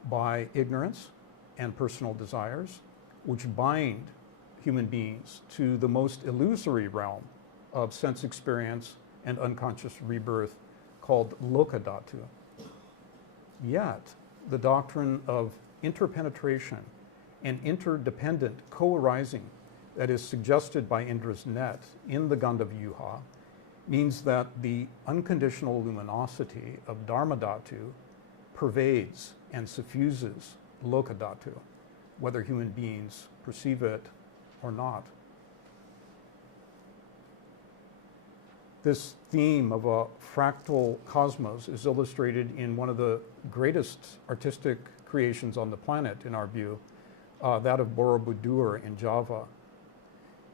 by ignorance and personal desires, which bind human beings to the most illusory realm of sense experience and unconscious rebirth called Lokadhatu. Yet, the doctrine of interpenetration and interdependent co-arising that is suggested by Indra's net in the Gandavyuha means that the unconditional luminosity of Dharmadhatu pervades and suffuses Lokadhatu, whether human beings perceive it or not. This theme of a fractal cosmos is illustrated in one of the greatest artistic creations on the planet, in our view, that of Borobudur in Java,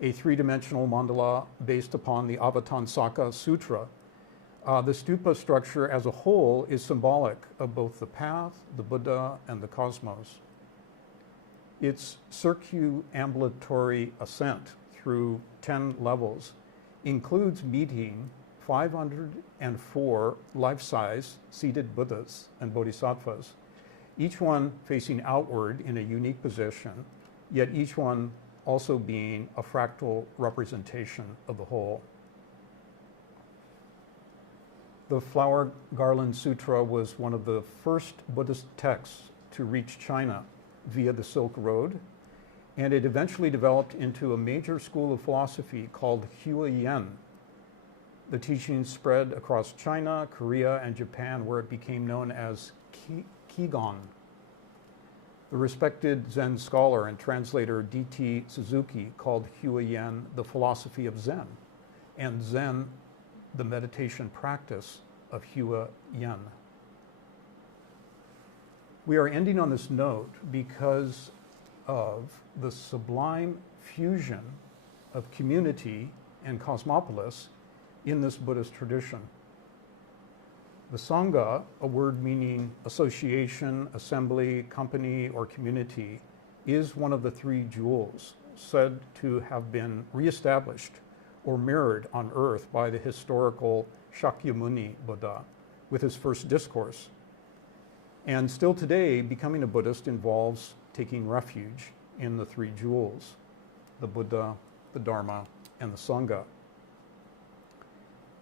a three-dimensional mandala based upon the Avatansaka Sutra. The stupa structure as a whole is symbolic of both the path, the Buddha, and the cosmos. Its circumambulatory ascent through 10 levels includes meeting 504 life-size seated Buddhas and Bodhisattvas, each one facing outward in a unique position, yet each one also being a fractal representation of the whole. The Flower Garland Sutra was one of the first Buddhist texts to reach China via the Silk Road, and it eventually developed into a major school of philosophy called Huayan. The teachings spread across China, Korea, and Japan, where it became known as Qigong. The respected Zen scholar and translator D.T. Suzuki called Huayan the philosophy of Zen, and Zen the meditation practice of Huayan. We are ending on this note because of the sublime fusion of community and cosmopolis in this Buddhist tradition. The Sangha, a word meaning association, assembly, company, or community, is one of the three jewels said to have been reestablished or mirrored on earth by the historical Shakyamuni Buddha with his first discourse. And still today, becoming a Buddhist involves taking refuge in the three jewels, the Buddha, the Dharma, and the Sangha.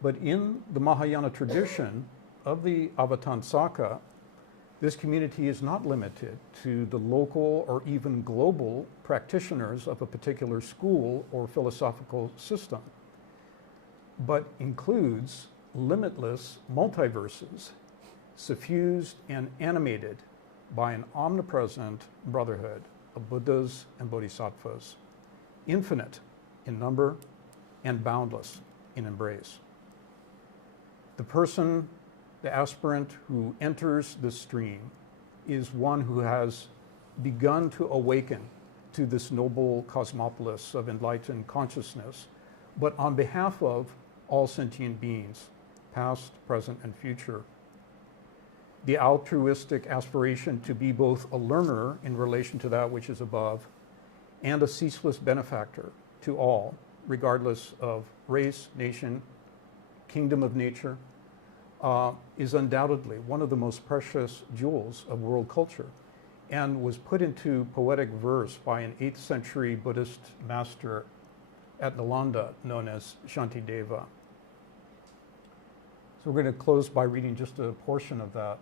But in the Mahayana tradition of the Avatansaka, this community is not limited to the local or even global practitioners of a particular school or philosophical system, but includes limitless multiverses, suffused and animated by an omnipresent brotherhood of Buddhas and Bodhisattvas, infinite in number and boundless in embrace. The person, the aspirant who enters this stream, is one who has begun to awaken to this noble cosmopolis of enlightened consciousness, but on behalf of all sentient beings, past, present, and future. The altruistic aspiration to be both a learner in relation to that which is above and a ceaseless benefactor to all, regardless of race, nation, kingdom of nature, is undoubtedly one of the most precious jewels of world culture, and was put into poetic verse by an 8th century Buddhist master at Nalanda known as Shantideva. So we're going to close by reading just a portion of that.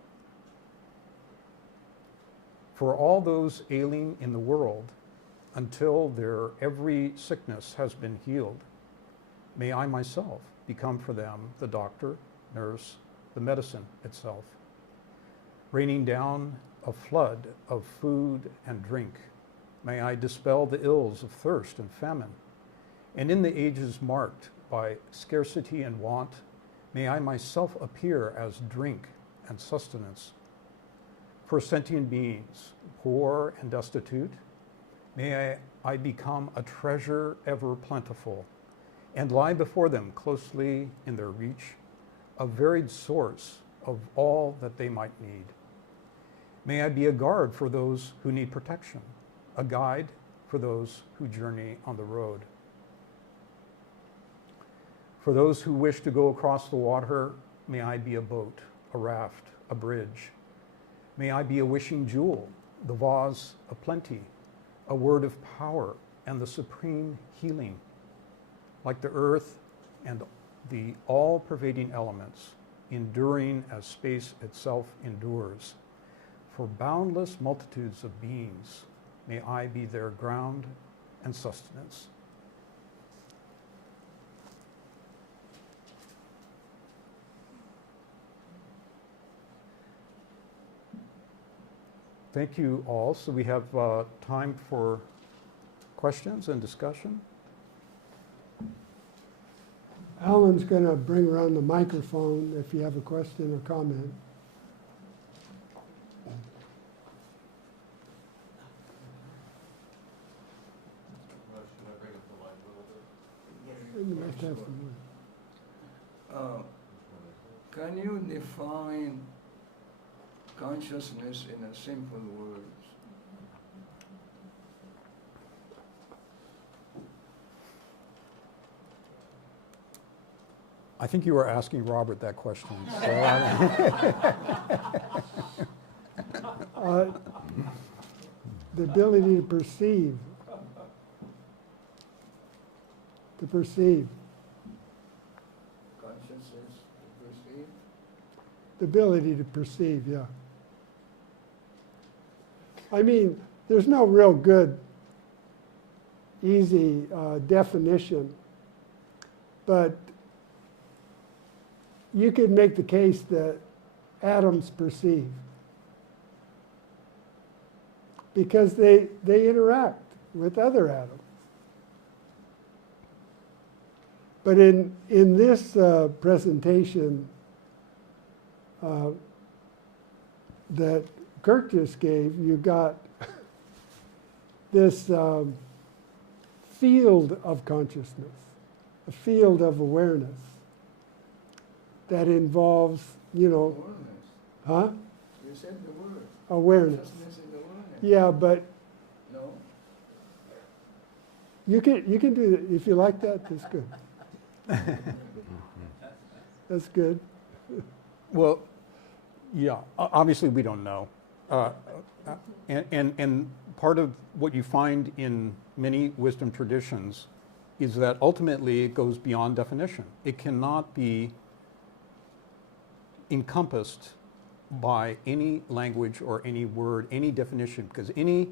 For all those ailing in the world, until their every sickness has been healed, may I myself become for them the doctor, nurse, the medicine itself, raining down a flood of food and drink. May I dispel the ills of thirst and famine, and in the ages marked by scarcity and want, may I myself appear as drink and sustenance. For sentient beings, poor and destitute, may I become a treasure ever plentiful, and lie before them closely in their reach, a varied source of all that they might need. May I be a guard for those who need protection, a guide for those who journey on the road. For those who wish to go across the water, may I be a boat, a raft, a bridge. May I be a wishing jewel, the vase of plenty, a word of power and the supreme healing, like the earth and the all-pervading elements, enduring as space itself endures. For boundless multitudes of beings, may I be their ground and sustenance. Thank you all. So we have time for questions and discussion. Alan's going to bring around the microphone if you have a question or comment. Should I bring up the light a little bit? You must have some more. Can you define consciousness in a simple words? I think you were asking Robert that question. So The ability to perceive. To perceive. Consciousness to perceive? The ability to perceive, yeah. I mean, there's no real good, easy definition, but you could make the case that atoms perceive because they interact with other atoms. But in this presentation that Kirk just gave, you got this field of consciousness, a field of awareness that involves, you know, Awareness. huh? You said the word. Awareness. Consciousness is awareness. Yeah, but No? you can do it. If you like that, that's good. That's good. well, yeah, obviously we don't know. And part of what you find in many wisdom traditions is that ultimately it goes beyond definition. It cannot be encompassed by any language or any word, any definition, because any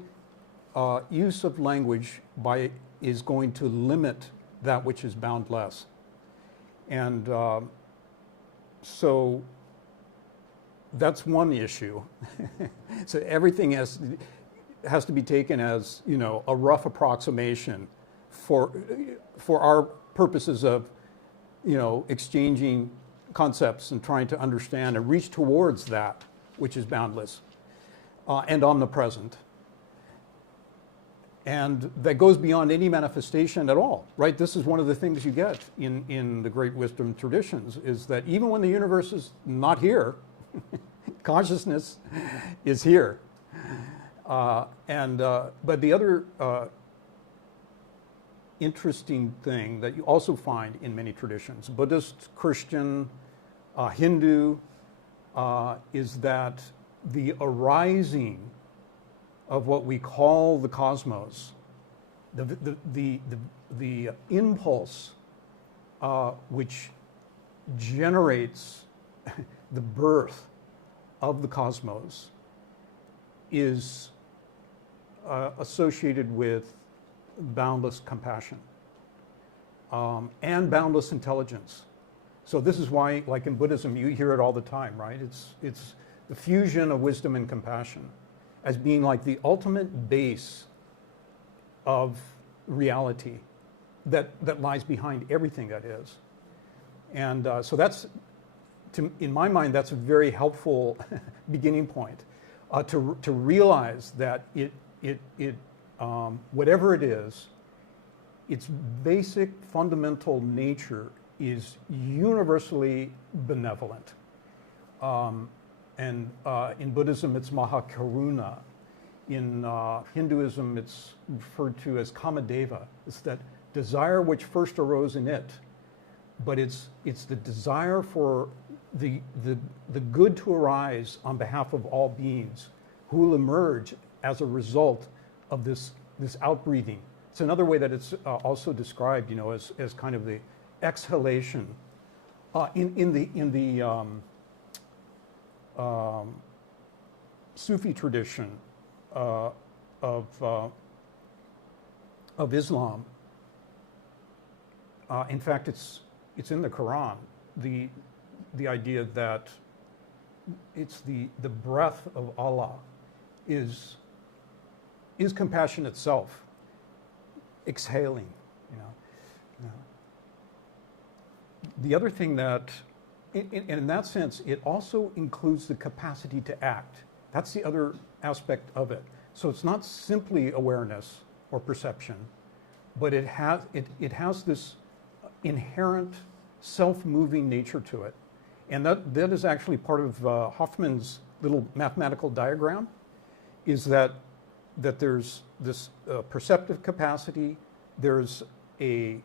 use of language is going to limit that which is boundless. And so that's one issue. So everything has to be taken as, you know, a rough approximation for our purposes of, you know, exchanging concepts and trying to understand and reach towards that which is boundless and omnipresent. And that goes beyond any manifestation at all, right? This is one of the things you get in the great wisdom traditions, is that even when the universe is not here, consciousness is here. But the other interesting thing that you also find in many traditions, Buddhist, Christian, Hindu, is that the arising of what we call the cosmos, the impulse which generates the birth of the cosmos is associated with boundless compassion and boundless intelligence. So this is why, like in Buddhism, you hear it all the time, right? It's the fusion of wisdom and compassion as being like the ultimate base of reality that lies behind everything that is. And so that's, in my mind, that's a very helpful beginning point to realize that whatever it is, its basic fundamental nature is universally benevolent. And in Buddhism, it's Mahakaruna. In Hinduism, it's referred to as Kamadeva. It's that desire which first arose in it, but it's the desire for the good to arise on behalf of all beings who will emerge as a result of this outbreathing. It's another way that it's also described, as kind of the exhalation. In the Sufi tradition of Islam, in fact, it's in the Quran, the idea that it's the breath of Allah is compassion itself, exhaling. The other thing that, in that sense, it also includes the capacity to act. That's the other aspect of it. So it's not simply awareness or perception, but it has this inherent self-moving nature to it. And that is actually part of Hoffman's little mathematical diagram, is that there's this perceptive capacity, there's the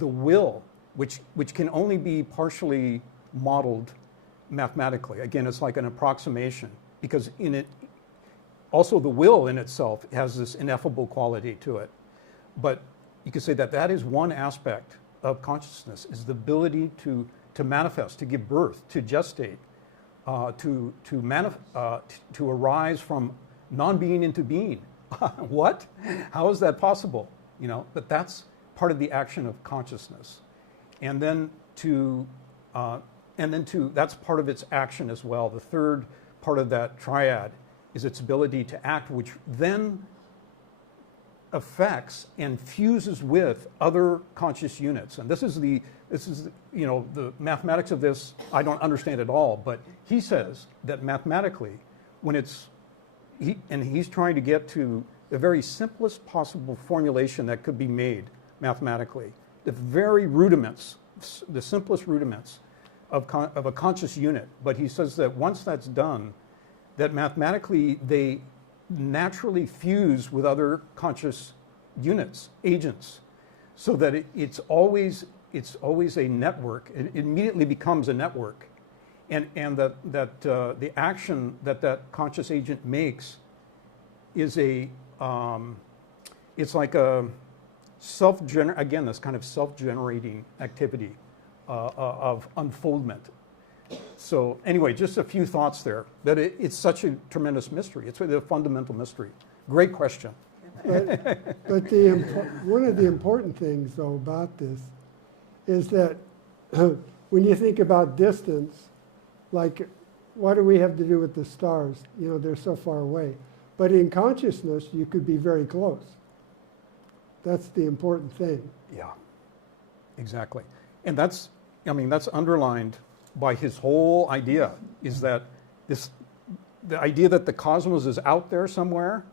will, which can only be partially modeled mathematically. Again, it's like an approximation, because in it, also the will in itself has this ineffable quality to it. But you could say that is one aspect of consciousness, is the ability to manifest, to give birth, to gestate, to arise from non-being into being. What? How is that possible? But that's part of the action of consciousness. And then that's part of its action as well. The third part of that triad is its ability to act, which then affects and fuses with other conscious units. And this is the mathematics of this I don't understand at all, but he says that mathematically, he's trying to get to the very simplest possible formulation that could be made mathematically, the very rudiments, the simplest rudiments of a conscious unit. But he says that once that's done, that mathematically they naturally fuse with other conscious units, agents, so that it's always a network. It immediately becomes a network, and that the action that conscious agent makes is it's like a this kind of self-generating activity of unfoldment. So anyway, just a few thoughts there. That it's such a tremendous mystery. It's a fundamental mystery. Great question. But one of the important things, though, about this is that when you think about distance, like, what do we have to do with the stars? They're so far away. But in consciousness, you could be very close. That's the important thing. Yeah, exactly. And that's underlined by his whole idea, is that the idea that the cosmos is out there somewhere,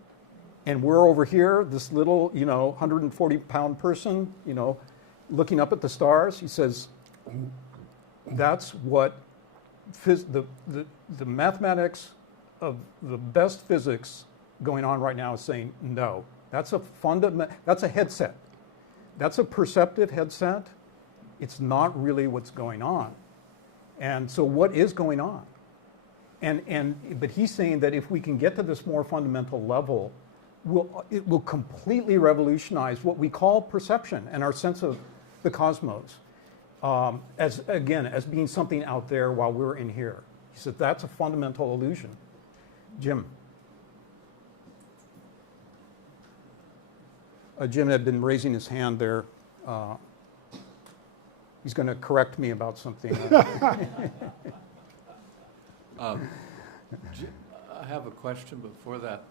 and we're over here, this little, 140-pound person, looking up at the stars. He says, that's what the mathematics of the best physics going on right now is saying, no. That's a headset. That's a perceptive headset. It's not really what's going on. And so what is going on? But he's saying that if we can get to this more fundamental level, it will completely revolutionize what we call perception and our sense of the cosmos. as again, as being something out there while we're in here. He said that's a fundamental illusion. Jim. Jim had been raising his hand there. He's going to correct me about something. I have a question before that.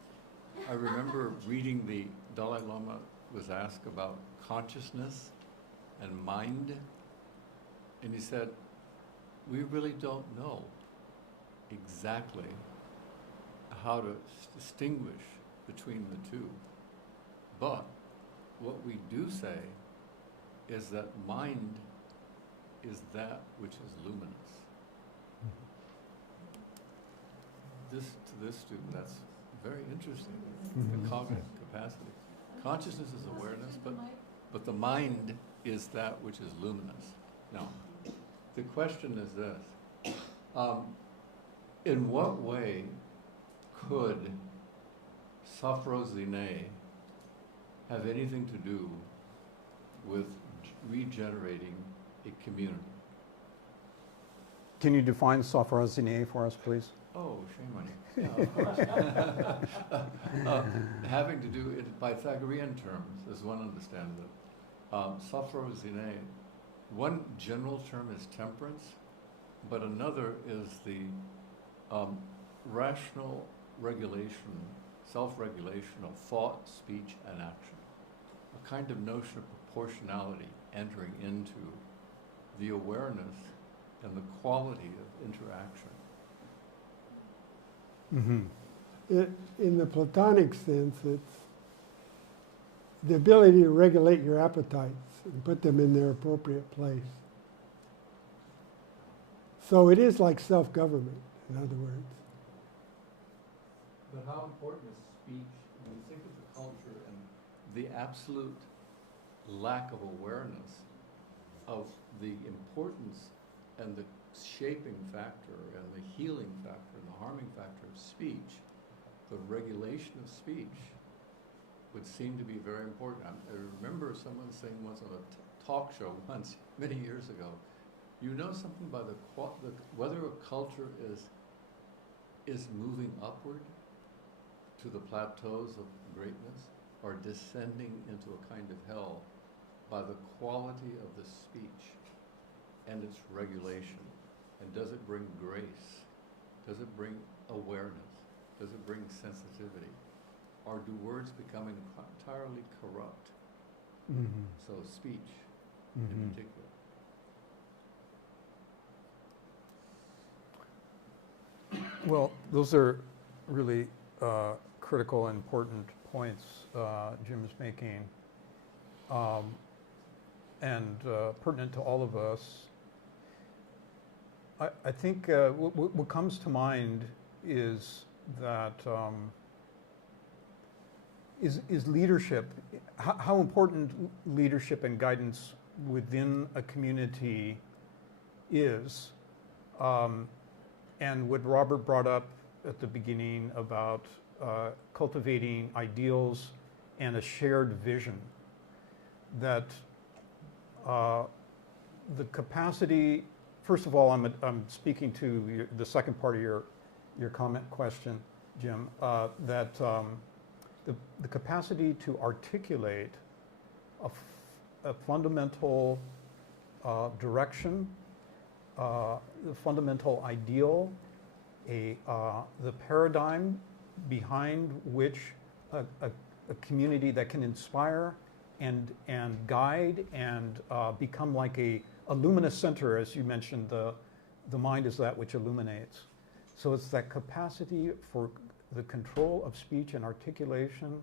I remember reading the Dalai Lama was asked about consciousness and mind, and he said, we really don't know exactly how to distinguish between the two. But what we do say is that mind is that which is luminous. To this student, that's very interesting, the cognitive capacity. Consciousness is awareness, but the mind is that which is luminous. Now, the question is this. In what way could Sophrosyne have anything to do with regenerating a community? Can you define Sophrosyne for us, please? Oh, shame on you. Yeah, of course. Having to do it Pythagorean terms, as one understands it. Sophrosyne, one general term is temperance, but another is the rational regulation, self-regulation of thought, speech, and action. A kind of notion of proportionality entering into the awareness and the quality of interaction. In the Platonic sense, it's the ability to regulate your appetites and put them in their appropriate place. So it is like self-government, in other words. But how important is speech when you think of the culture and the absolute lack of awareness of the importance and the shaping factor and the healing factor and the harming factor of speech? The regulation of speech would seem to be very important. I remember someone saying once on a talk show once, many years ago, you know something by whether a culture is moving upward to the plateaus of greatness or descending into a kind of hell by the quality of the speech and its regulation. And does it bring grace? Does it bring awareness? Does it bring sensitivity? Or do words become entirely corrupt? So speech in particular. Well, those are really critical and important points Jim is making, and pertinent to all of us. I think what comes to mind is that is leadership, how important leadership and guidance within a community is. And what Robert brought up at the beginning about cultivating ideals and a shared vision, that the capacity, first of all, I'm speaking to the second part of your comment question, Jim, that the capacity to articulate a fundamental direction, the fundamental ideal, the paradigm behind which a community that can inspire and guide and become like a luminous center, as you mentioned, the mind is that which illuminates. So it's that capacity for the control of speech and articulation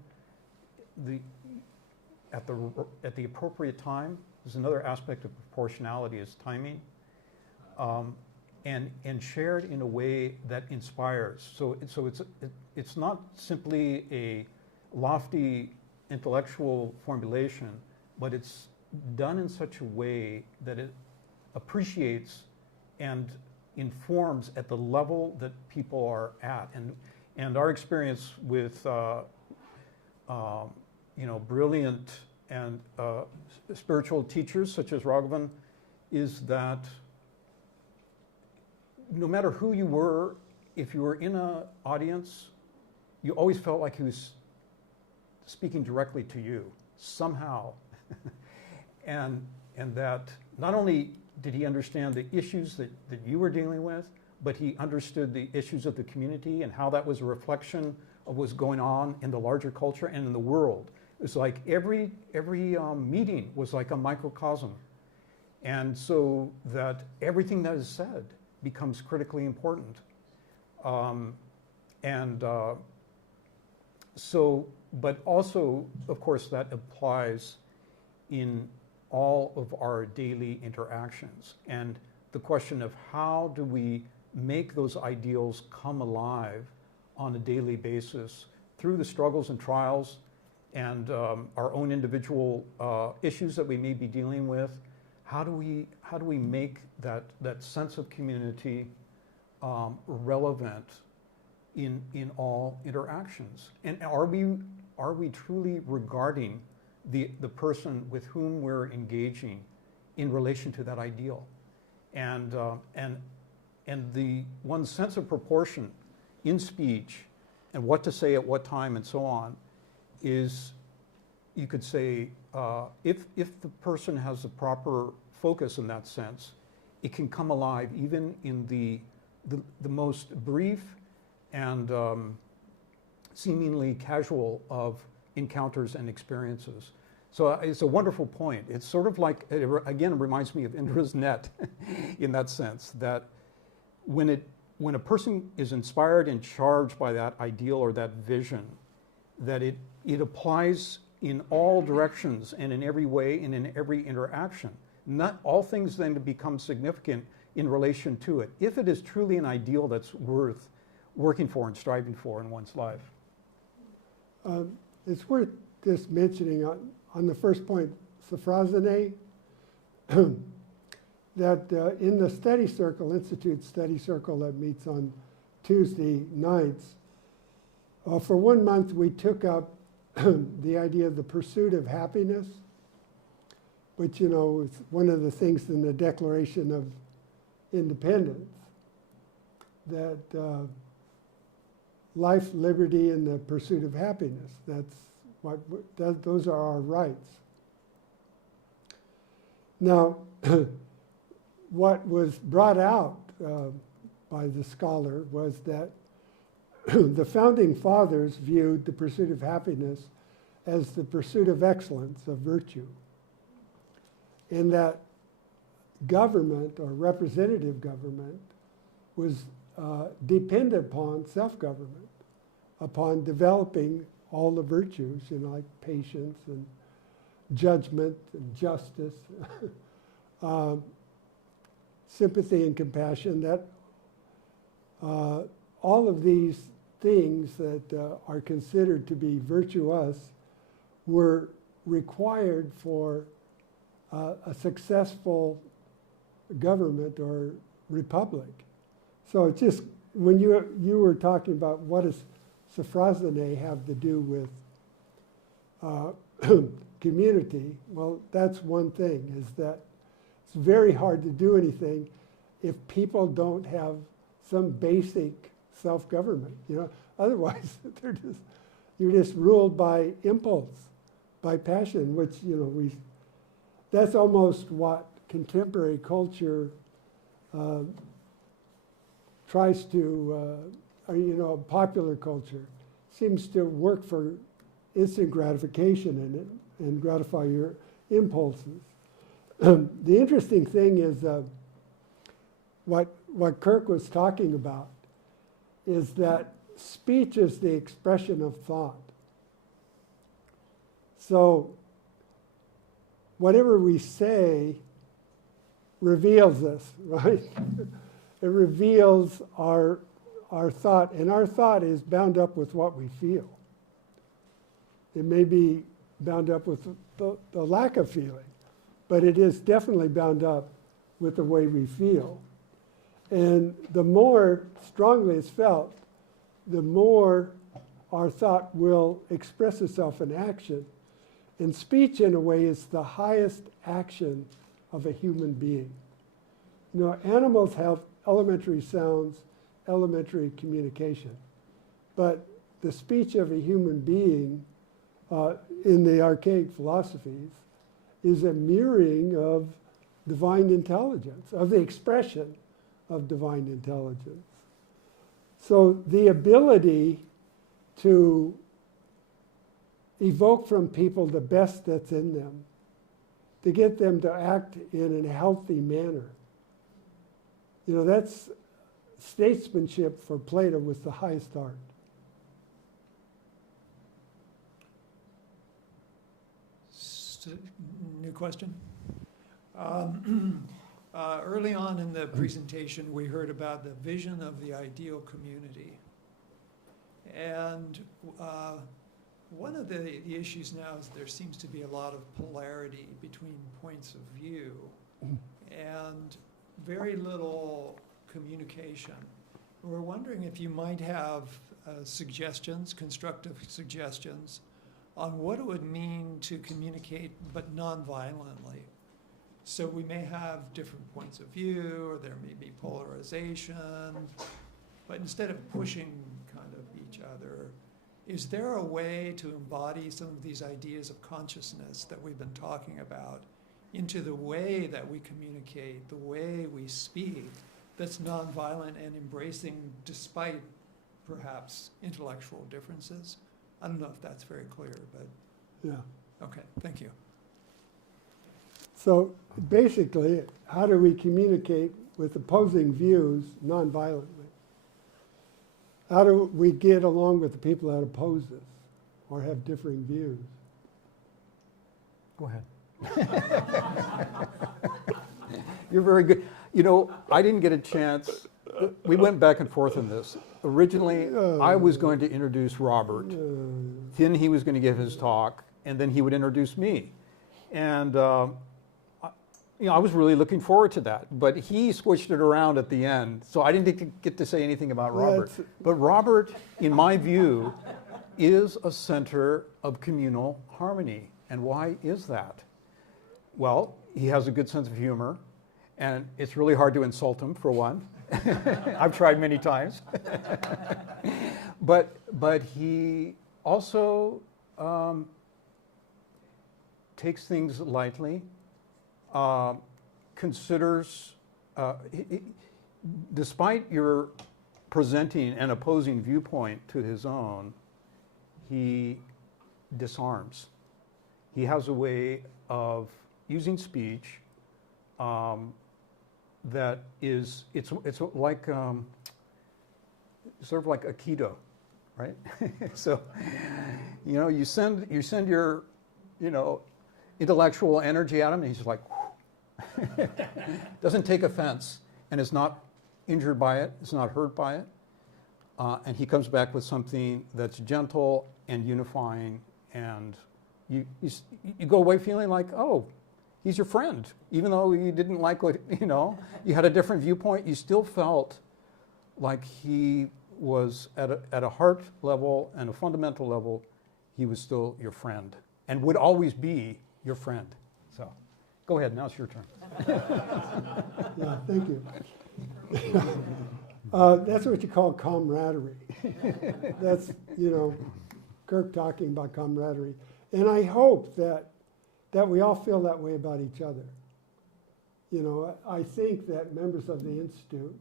at the appropriate time. There's another aspect of proportionality is timing. And shared in a way that inspires. So it's not simply a lofty intellectual formulation, but it's done in such a way that it appreciates and informs at the level that people are at. And our experience with brilliant and spiritual teachers such as Raghavan is that no matter who you were, if you were in an audience, you always felt like he was speaking directly to you somehow. and that not only did he understand the issues that you were dealing with, but he understood the issues of the community and how that was a reflection of what's going on in the larger culture and in the world. It's like every meeting was like a microcosm. And so that everything that is said becomes critically important. But also, of course, that applies in all of our daily interactions. And the question of how do we make those ideals come alive on a daily basis through the struggles and trials and our own individual issues that we may be dealing with. How do we make that sense of community relevant in all interactions? And are we truly regarding the person with whom we're engaging in relation to that ideal? And the one sense of proportion in speech and what to say at what time and so on is, you could say, if the person has the proper focus in that sense, it can come alive even in the most brief and seemingly casual of encounters and experiences. So it's a wonderful point. It's sort of like, again, it reminds me of Indra's net in that sense, that when a person is inspired and charged by that ideal or that vision, that it applies in all directions and in every way and in every interaction. Not all things then become significant in relation to it, if it is truly an ideal that's worth working for and striving for in one's life. It's worth just mentioning on the first point, Safrazane, that in the study circle, Institute study circle that meets on Tuesday nights, for 1 month we took up the idea of the pursuit of happiness, which, you know, is one of the things in the Declaration of Independence, that life, liberty, and the pursuit of happiness. Those are our rights. Now, what was brought out by the scholar was that the founding fathers viewed the pursuit of happiness as the pursuit of excellence, of virtue, and that government or representative government was dependent upon self-government, upon developing all the virtues, you know, like patience and judgment and justice, sympathy and compassion, that all of these things that are considered to be virtuous were required for a successful government or republic. So it's just, when you were talking about what does Safrazane have to do with community, well, that's one thing, is that it's very hard to do anything if people don't have some basic self-government, you know. Otherwise, you're just ruled by impulse, by passion, which, you know, that's almost what contemporary culture tries to, or, you know, popular culture seems to work for instant gratification in it and gratify your impulses. The interesting thing is what Kirk was talking about is that speech is the expression of thought. So whatever we say reveals us, right? It reveals our thought, and our thought is bound up with what we feel. It may be bound up with the lack of feeling, but it is definitely bound up with the way we feel. And the more strongly it's felt, the more our thought will express itself in action. And speech, in a way, is the highest action of a human being. You know, animals have elementary sounds, elementary communication. But the speech of a human being in the archaic philosophies is a mirroring of divine intelligence, of the expression of divine intelligence. So the ability to evoke from people the best that's in them, to get them to act in a healthy manner. You know, that's statesmanship for Plato was the highest art. New question. Early on in the presentation, we heard about the vision of the ideal community. And one of the issues now is there seems to be a lot of polarity between points of view and very little communication. We're wondering if you might have suggestions, constructive suggestions, on what it would mean to communicate but non-violently. So we may have different points of view, or there may be polarization, but instead of pushing kind of each other, is there a way to embody some of these ideas of consciousness that we've been talking about into the way that we communicate, the way we speak, that's nonviolent and embracing despite perhaps intellectual differences? I don't know if that's very clear, but Yeah. okay, thank you. So basically, how do we communicate with opposing views nonviolently? How do we get along with the people that oppose us or have differing views? Go ahead. You're very good. You know, I didn't get a chance. We went back and forth on this. Originally, I was going to introduce Robert. Then he was going to give his talk, and then he would introduce me. And you know, I was really looking forward to that. But he switched it around at the end, so I didn't get to say anything about Robert. But Robert, in my view, is a center of communal harmony. And why is that? Well, he has a good sense of humor, and it's really hard to insult him, for one. I've tried many times. but he also takes things lightly, considers, despite your presenting an opposing viewpoint to his own, he disarms. He has a way of using speech that is, it's like, sort of like Aikido, right? So, you know, you send your, you know, intellectual energy at him, and he's just like, doesn't take offense, and is not injured by it, is not hurt by it, and he comes back with something that's gentle and unifying, and you go away feeling like, oh, he's your friend. Even though you didn't like what, you know, you had a different viewpoint, you still felt like he was at a heart level and a fundamental level, he was still your friend and would always be your friend. So go ahead, now it's your turn. Yeah, thank you. That's what you call camaraderie. That's, you know, Kirk talking about camaraderie. And I hope that we all feel that way about each other. You know, I think that members of the Institute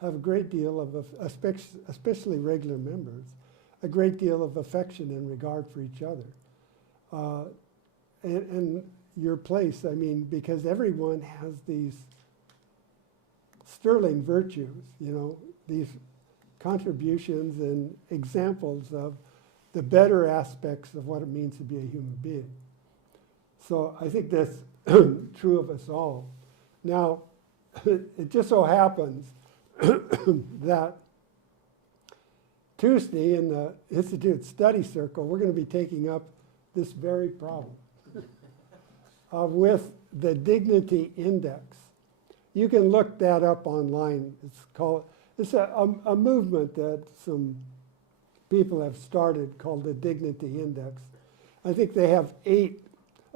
have a great deal of, especially regular members, a great deal of affection and regard for each other. And your place, I mean, because everyone has these sterling virtues, you know, these contributions and examples of the better aspects of what it means to be a human being. So I think that's true of us all. Now, it just so happens that Tuesday in the Institute Study Circle, we're going to be taking up this very problem with the Dignity Index. You can look that up online. It's a movement that some people have started called the Dignity Index. I think they have a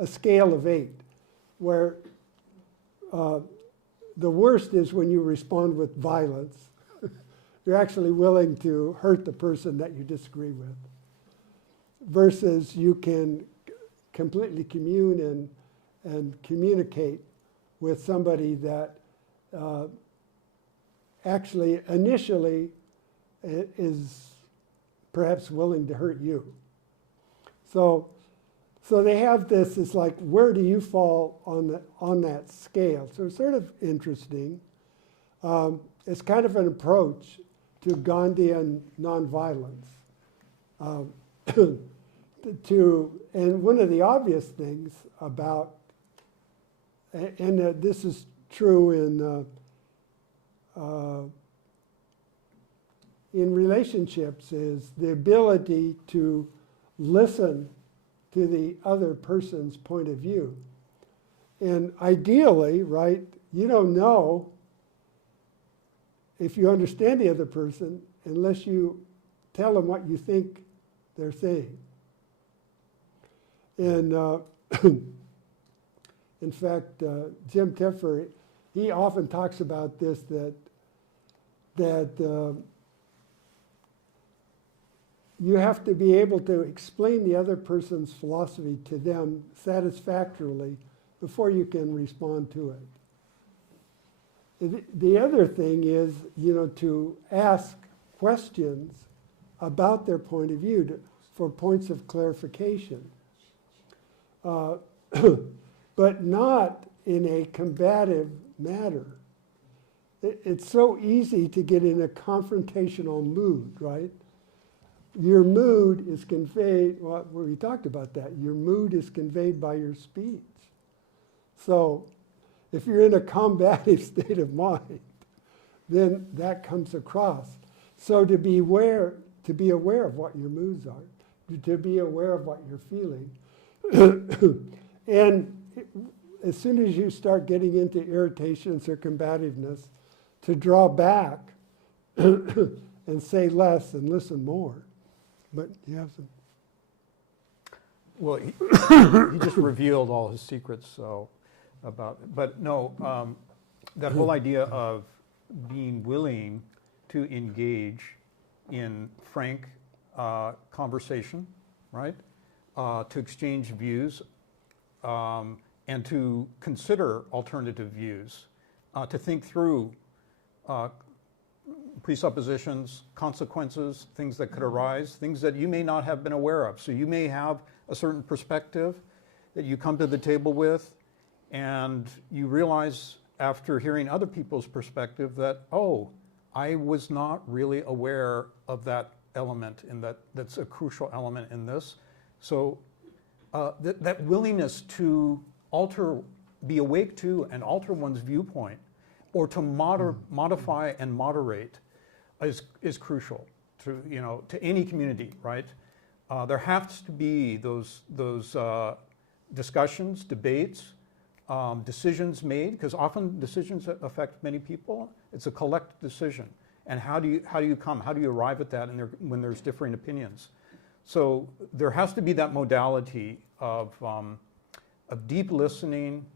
scale of 8, where the worst is when you respond with violence. You're actually willing to hurt the person that you disagree with, versus you can completely commune and communicate with somebody that actually initially is perhaps willing to hurt you. So they have this, it's like, where do you fall on that scale? So it's sort of interesting. It's kind of an approach to Gandhian nonviolence. And one of the obvious things about, and this is true in relationships, is the ability to listen to the other person's point of view. And ideally, right, you don't know if you understand the other person unless you tell them what you think they're saying. And in fact, Jim Tiffer, he often talks about this, that you have to be able to explain the other person's philosophy to them satisfactorily before you can respond to it. The other thing is, to ask questions about their point of view for points of clarification, but not in a combative manner. It's so easy to get in a confrontational mood, right? Your mood is conveyed, well, we talked about that. Your mood is conveyed by your speech. So if you're in a combative state of mind, then that comes across. So to be aware of what your moods are, to be aware of what you're feeling. And as soon as you start getting into irritations or combativeness, to draw back and say less and listen more. But you have some. Well, he just revealed all his secrets, so but no, that whole idea of being willing to engage in frank conversation, right? To exchange views, and to consider alternative views, to think through presuppositions, consequences, things that could arise, things that you may not have been aware of. So you may have a certain perspective that you come to the table with, and you realize after hearing other people's perspective that, oh, I was not really aware of that element, and that's a crucial element in this. So that willingness to be awake to and alter one's viewpoint, or to modify and moderate, is crucial to any community, right? There has to be those discussions, debates, decisions made, because often decisions that affect many people. It's a collective decision, and how do you arrive at that when there's differing opinions? So there has to be that modality of deep listening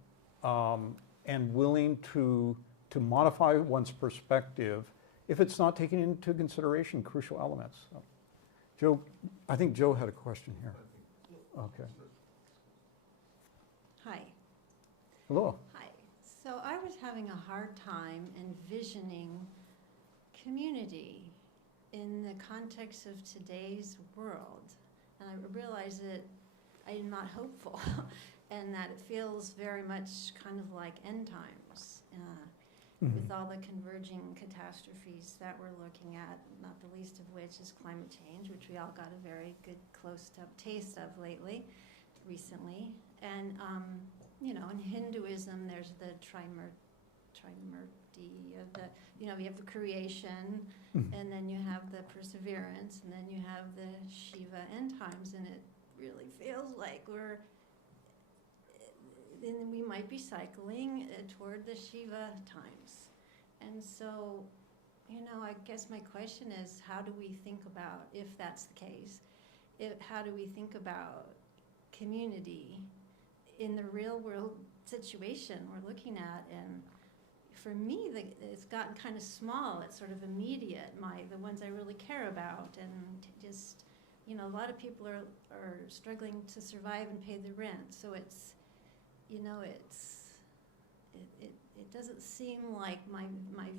and willing to modify one's perspective if it's not taking into consideration crucial elements. So, Joe, I think Joe had a question here. Okay. Hi. Hello. Hi. So I was having a hard time envisioning community in the context of today's world. And I realized that I am not hopeful and that it feels very much kind of like end times. With all the converging catastrophes that we're looking at, not the least of which is climate change, which we all got a very good close-up taste of recently. And, in Hinduism, there's the trimurti of you have the creation, and then you have the perseverance, and then you have the Shiva end times, and it really feels like then we might be cycling toward the Shiva times. And so, I guess my question is, how do we think about, if that's the case, how do we think about community in the real world situation we're looking at, and for me, it's gotten kind of small. It's sort of immediate, the ones I really care about, and just, you know, a lot of people are struggling to survive and pay the rent. So it's, you know, it doesn't seem like my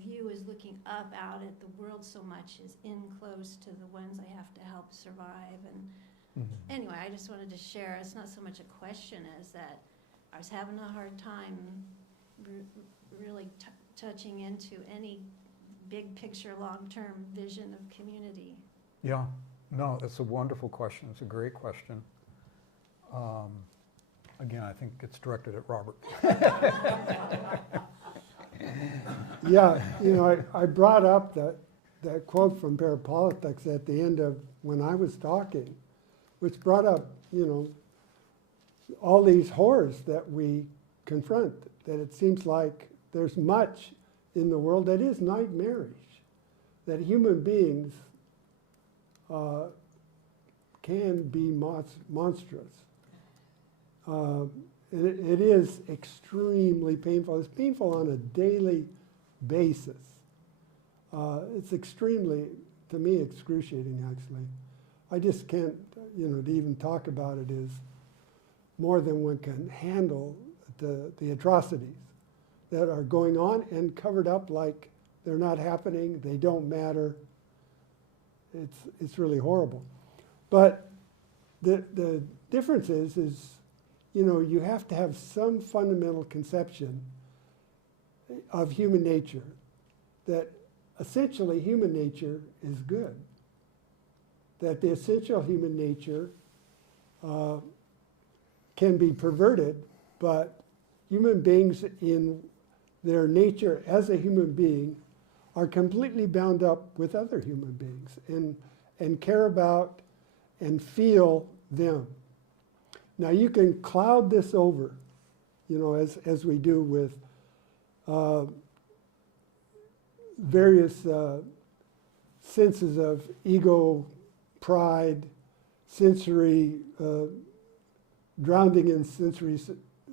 view is looking up out at the world so much as in close to the ones I have to help survive. And anyway, I just wanted to share, it's not so much a question as that I was having a hard time really touching into any big picture, long-term vision of community. Yeah, no, that's a wonderful question. It's a great question. Again, I think it's directed at Robert. Yeah, you know, I brought up that quote from Parapolitics at the end of when I was talking, which brought up, you know, all these horrors that we confront, that it seems like there's much in the world that is nightmarish, that human beings can be monstrous. It is extremely painful. It's painful on a daily basis. It's extremely, to me, excruciating, actually. I just can't, you know, to even talk about it is more than one can handle the atrocities that are going on and covered up like they're not happening, they don't matter. It's really horrible. But the difference is, you know, you have to have some fundamental conception of human nature, that essentially human nature is good, that the essential human nature can be perverted, but human beings in their nature as a human being are completely bound up with other human beings and care about and feel them. Now you can cloud this over, you know, as we do with various senses of ego, pride, sensory, drowning in sensory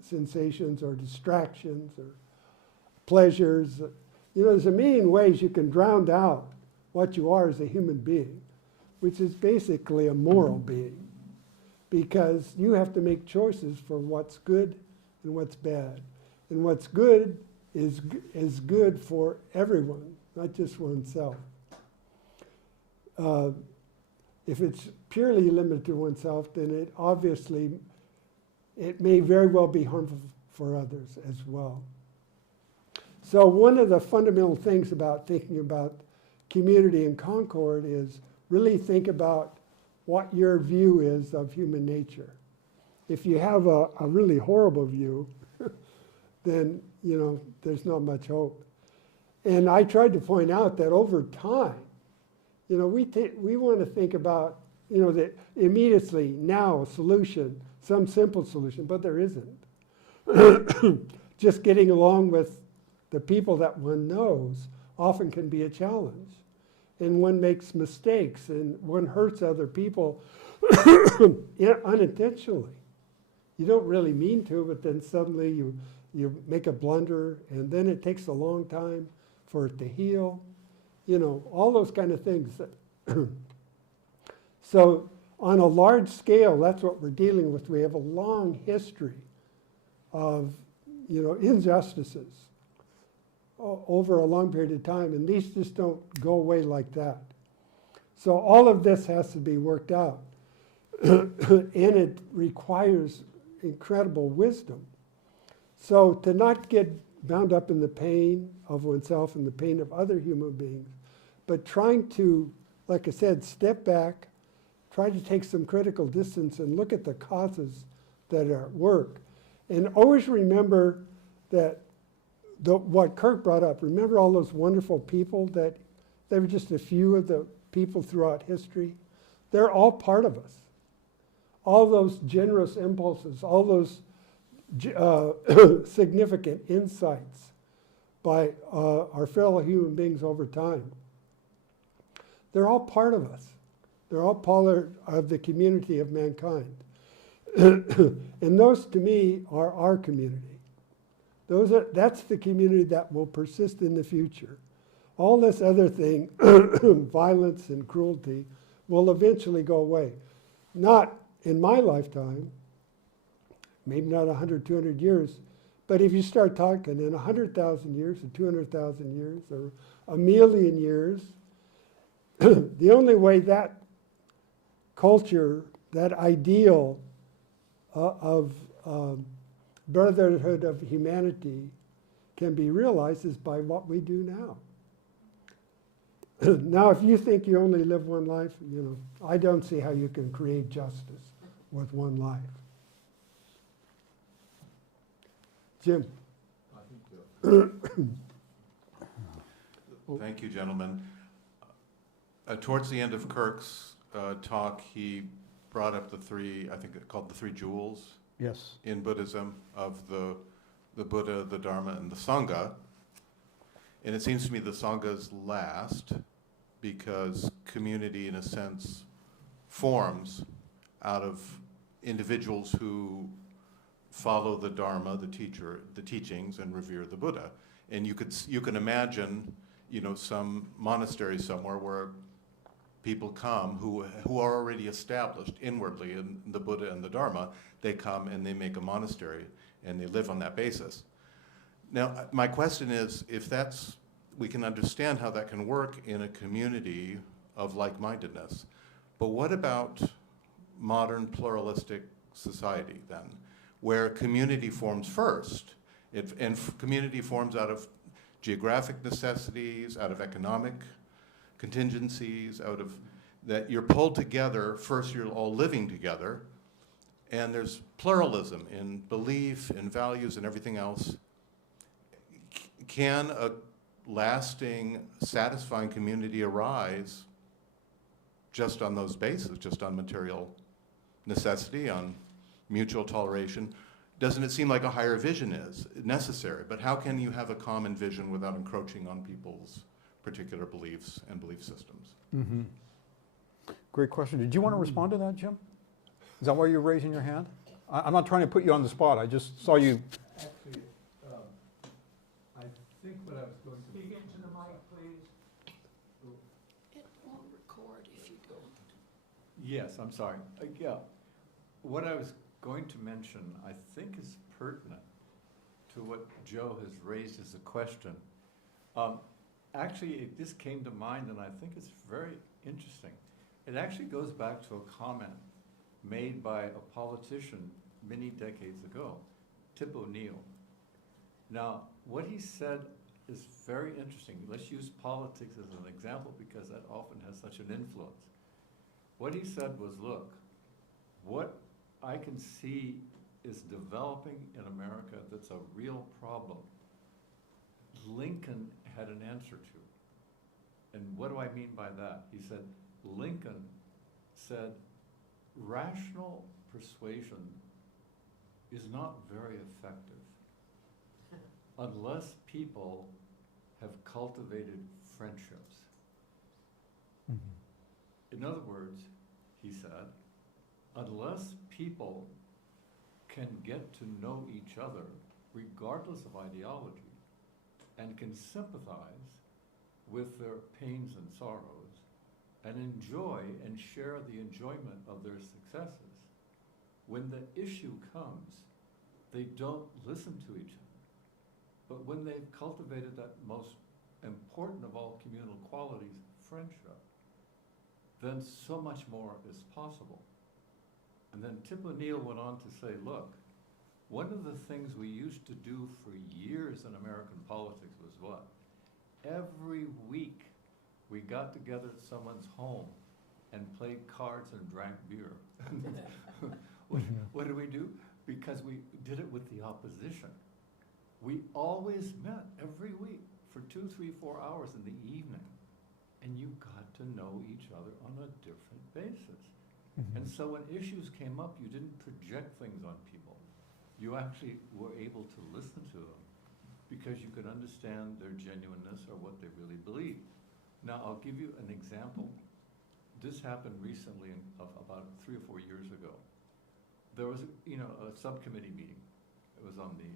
sensations or distractions or pleasures. You know, there's a million ways you can drown out what you are as a human being, which is basically a moral being, because you have to make choices for what's good and what's bad. And what's good is good for everyone, not just oneself. If it's purely limited to oneself, then it may very well be harmful for others as well. So one of the fundamental things about thinking about community and Concord is really think about what your view is of human nature. If you have a really horrible view, then, you know, there's not much hope. And I tried to point out that over time, you know, we want to think about, you know, the immediately now solution, some simple solution, but there isn't. Just getting along with the people that one knows often can be a challenge. And one makes mistakes and one hurts other people unintentionally. You don't really mean to, but then suddenly you make a blunder and then it takes a long time for it to heal. You know, all those kind of things. So on a large scale, that's what we're dealing with. We have a long history of, you know, injustices over a long period of time, and these just don't go away like that. So all of this has to be worked out, and it requires incredible wisdom. So to not get bound up in the pain of oneself and the pain of other human beings, but trying to, like I said, step back, try to take some critical distance and look at the causes that are at work. And always remember that what Kirk brought up, remember all those wonderful people that they were just a few of the people throughout history? They're all part of us. All those generous impulses, all those significant insights by our fellow human beings over time. They're all part of us. They're all part of the community of mankind. And those, to me, are our community. That's the community that will persist in the future. All this other thing, violence and cruelty, will eventually go away. Not in my lifetime, maybe not 100, 200 years, but if you start talking in 100,000 years or 200,000 years or 1,000,000 years, the only way that culture, that ideal of brotherhood of humanity can be realized is by what we do now. Now, if you think you only live one life, I don't see how you can create justice with one life. Jim. Thank you, gentlemen. Towards the end of Kirk's talk, he brought up the three, I think it's called the three jewels Yes. in Buddhism of the Buddha, the Dharma, and the Sangha. And it seems to me the Sangha's last because community, in a sense, forms out of individuals who follow the Dharma, the teachings, and revere the Buddha. And you can imagine, some monastery somewhere where people come who are already established inwardly in the Buddha and the Dharma. They come and they make a monastery and they live on that basis. Now, my question is, we can understand how that can work in a community of like-mindedness, but what about modern pluralistic society then, where community forms first, and community forms out of geographic necessities, out of economic contingencies, out of that you're pulled together, first you're all living together, and there's pluralism in belief, in values, and everything else. Can a lasting, satisfying community arise just on those bases, just on material necessity, on mutual toleration? Doesn't it seem like a higher vision is necessary? But how can you have a common vision without encroaching on people's particular beliefs and belief systems? Mm-hmm. Great question. Did you want to respond to that, Jim? Is that why you're raising your hand? I'm not trying to put you on the spot. I just saw you. Actually, I think what I was going to... Speak into the mic, please. It won't record if you don't. Yes, I'm sorry. Yeah, what I was going to mention, I think is pertinent to what Joe has raised as a question. Actually, this came to mind, and I think it's very interesting. It actually goes back to a comment made by a politician many decades ago, Tip O'Neill. Now, what he said is very interesting. Let's use politics as an example because that often has such an influence. What he said was, look, what I can see is developing in America that's a real problem. Lincoln had an answer to. And what do I mean by that? He said, Lincoln said, rational persuasion is not very effective unless people have cultivated friendships. In other words, he said, unless people can get to know each other, regardless of ideology, and can sympathize with their pains and sorrows, and enjoy and share the enjoyment of their successes, when the issue comes, they don't listen to each other. But when they've cultivated that most important of all communal qualities, friendship, then so much more is possible. And then Tip O'Neill went on to say, look, one of the things we used to do for years in American politics was what? Every week we got together at someone's home and played cards and drank beer. What did we do? Because we did it with the opposition. We always met every week for 2, 3, 4 hours in the evening. And you got to know each other on a different basis. And so when issues came up, you didn't project things on people. You actually were able to listen to them because you could understand their genuineness or what they really believe. Now, I'll give you an example. This happened recently, about 3 or 4 years ago. There was, a subcommittee meeting. It was on the,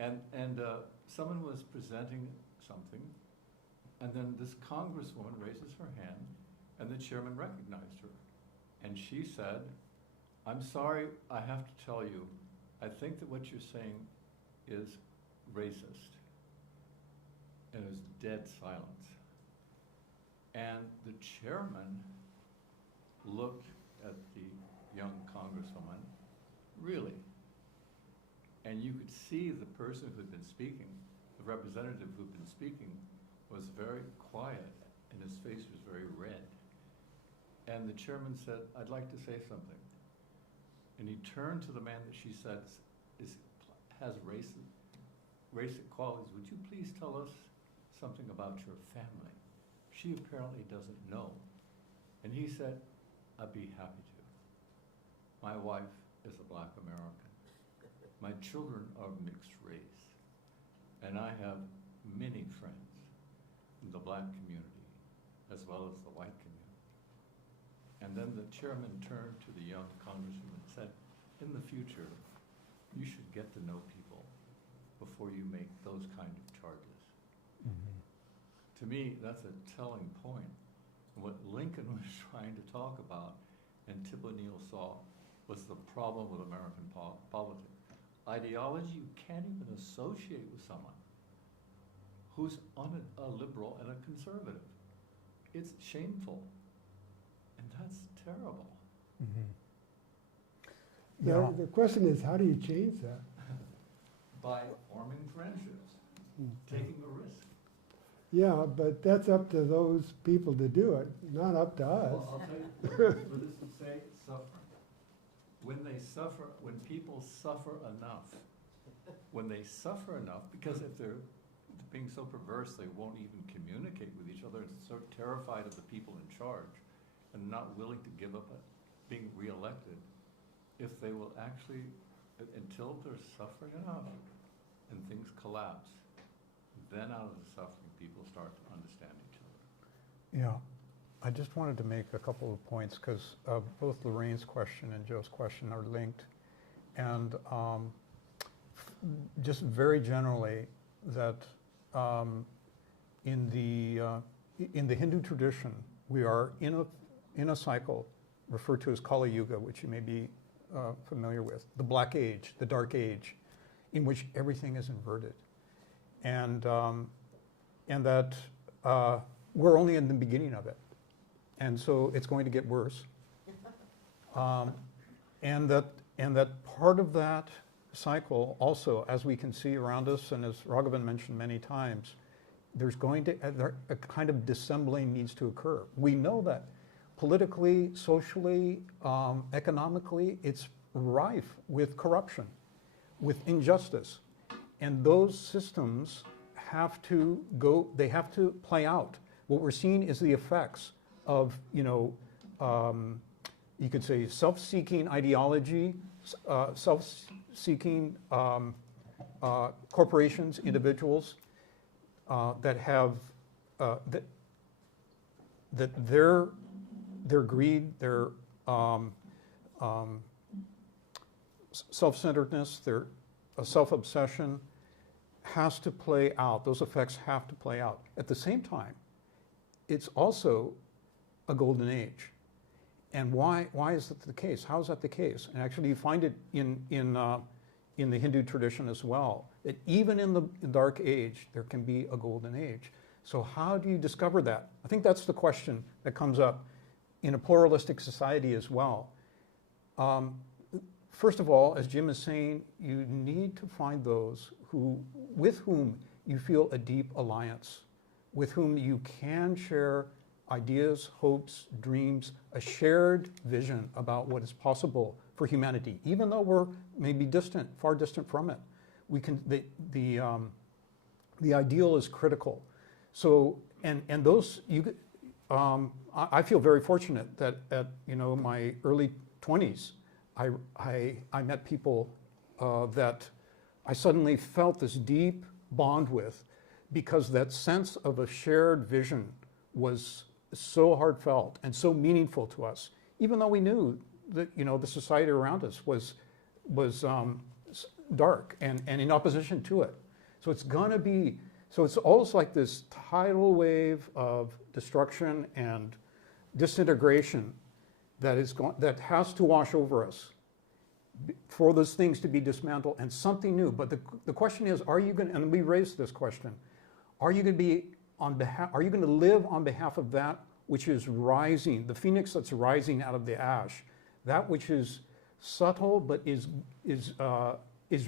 And someone was presenting something, and then this congresswoman raises her hand, and the chairman recognized her. And she said, "I'm sorry, I have to tell you, I think that what you're saying is racist." And it was dead silence. And the chairman looked at the young congresswoman, really. And you could see the person who'd been speaking, the representative who'd been speaking, was very quiet, and his face was very red. And the chairman said, "I'd like to say something." And he turned to the man that she said has racist qualities. "Would you please tell us something about your family? She apparently doesn't know." And he said, "I'd be happy to. My wife is a Black American. My children are mixed race. And I have many friends in the Black community as well as the white community." And then the chairman turned to the young congressman and said, "In the future, you should get to know people before you make those kind of charges." To me, that's a telling point. What Lincoln was trying to talk about and Tip O'Neill saw was the problem with American politics. Ideology you can't even associate with someone who's a liberal and a conservative. It's shameful, and that's terrible. The question is, how do you change that? By forming friendships, taking a risk. Yeah, but that's up to those people to do it, not up to us. Well, I'll tell you, what does it say? Suffering. When people suffer enough, because if they're being so perverse, they won't even communicate with each other, and so terrified of the people in charge, and not willing to give up being reelected, if they will actually, until they're suffering enough and things collapse, then out of the suffering, people start to understand each other. Yeah, I just wanted to make a couple of points because both Lorraine's question and Joe's question are linked. And just very generally that in the Hindu tradition, we are in a cycle referred to as Kali Yuga, which you may be familiar with, the Black Age, the Dark Age, in which everything is inverted. And that we're only in the beginning of it. And so it's going to get worse. And that part of that cycle also, as we can see around us, and as Raghavan mentioned many times, there's going to, a kind of dissembling needs to occur. We know that politically, socially, economically, it's rife with corruption, with injustice. And those systems have to go, they have to play out. What we're seeing is the effects of, you could say self-seeking ideology, self-seeking corporations, individuals that have, that their greed, their self-centeredness, their self-obsession has to play out. Those effects have to play out. At the same time, it's also a golden age. And why is that the case? How is that the case? And actually, you find it in the Hindu tradition as well, that even in the Dark Age, there can be a golden age. So how do you discover that? I think that's the question that comes up in a pluralistic society as well. First of all, as Jim is saying, you need to find those with whom you feel a deep alliance, with whom you can share ideas, hopes, dreams, a shared vision about what is possible for humanity, even though we're maybe distant, far distant from it. We can, the ideal is critical. So, and those, I feel very fortunate that at my early 20s, I met people that I suddenly felt this deep bond with, because that sense of a shared vision was so heartfelt and so meaningful to us, even though we knew that the society around us was dark and in opposition to it. So it's going to be, so it's almost like this tidal wave of destruction and disintegration that that has to wash over us for those things to be dismantled and something new. But the question is, are you going to, and we raised this question, are you going to be on behalf, are you going to live on behalf of that which is rising, the phoenix that's rising out of the ash, that which is subtle but is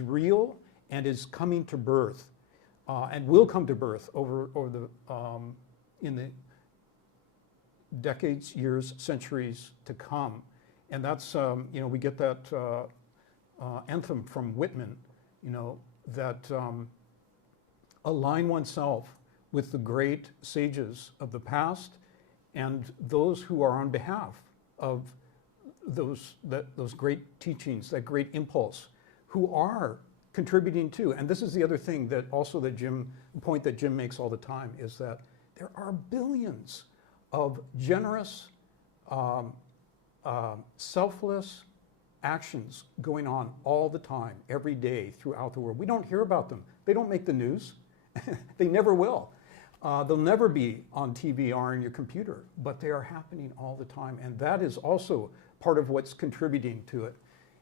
real and is coming to birth, and will come to birth over the in the decades, years, centuries to come. And that's, you know, we get that anthem from Whitman, you know, that align oneself with the great sages of the past and those who are on behalf of those great teachings, that great impulse, who are contributing to. And this is the other thing that also the point that Jim makes all the time, is that there are billions of generous, selfless actions going on all the time, every day throughout the world. We don't hear about them. They don't make the news. They never will. They'll never be on TV or on your computer, but they are happening all the time. And that is also part of what's contributing to it.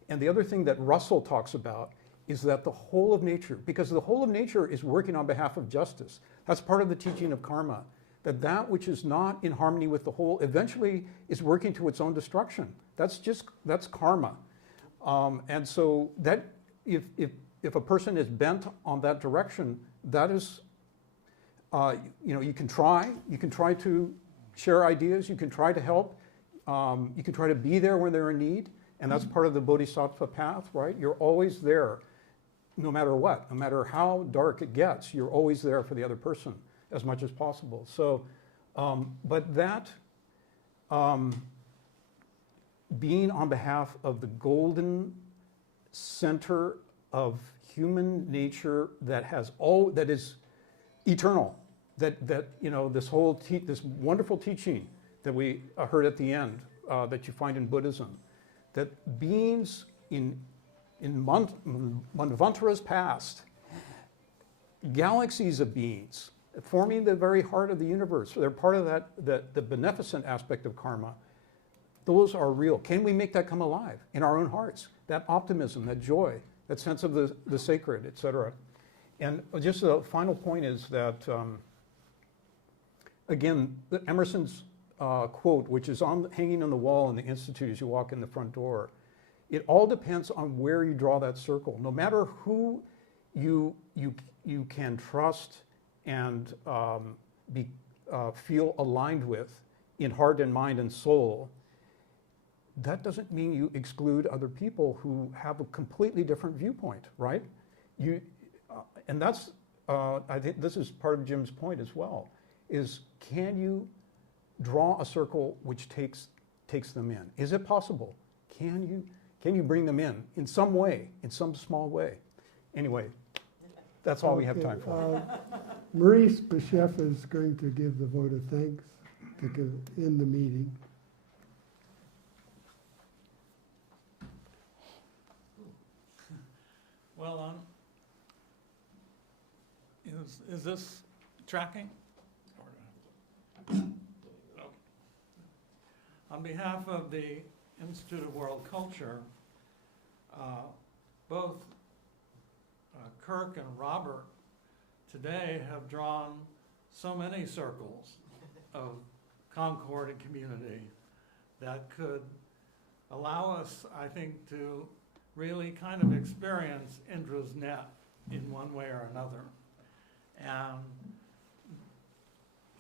And the other thing that Russell talks about is that the whole of nature, because the whole of nature is working on behalf of justice. That's part of the teaching of karma, that which is not in harmony with the whole eventually is working to its own destruction. That's karma. And so that if a person is bent on that direction, that is, you know, you can try to share ideas, you can try to help, you can try to be there when they're in need, and that's part of the bodhisattva path, right? You're always there, no matter what, no matter how dark it gets, you're always there for the other person as much as possible. So, but that being on behalf of the golden center of human nature that is eternal, that you know, this whole this wonderful teaching that we heard at the end, that you find in Buddhism, that beings in Manvantaras past, galaxies of beings forming the very heart of the universe, they're part of the beneficent aspect of karma. Those are real. Can we make that come alive in our own hearts? That optimism, that joy, that sense of the sacred, etc. And just a final point is that, again, Emerson's quote, which is hanging on the wall in the Institute as you walk in the front door, it all depends on where you draw that circle. No matter who you can trust and feel aligned with in heart and mind and soul, that doesn't mean you exclude other people who have a completely different viewpoint, right? And that's, I think this is part of Jim's point as well, is can you draw a circle which takes them in? Is it possible? Can you bring them in some way, in some small way? Anyway, that's all we have time for. Maurice Bechef is going to give the vote of thanks to end the meeting. Well, is this tracking? On behalf of the Institute of World Culture, both Kirk and Robert today have drawn so many circles of Concord and Community that could allow us, I think, to really kind of experience Indra's net in one way or another. And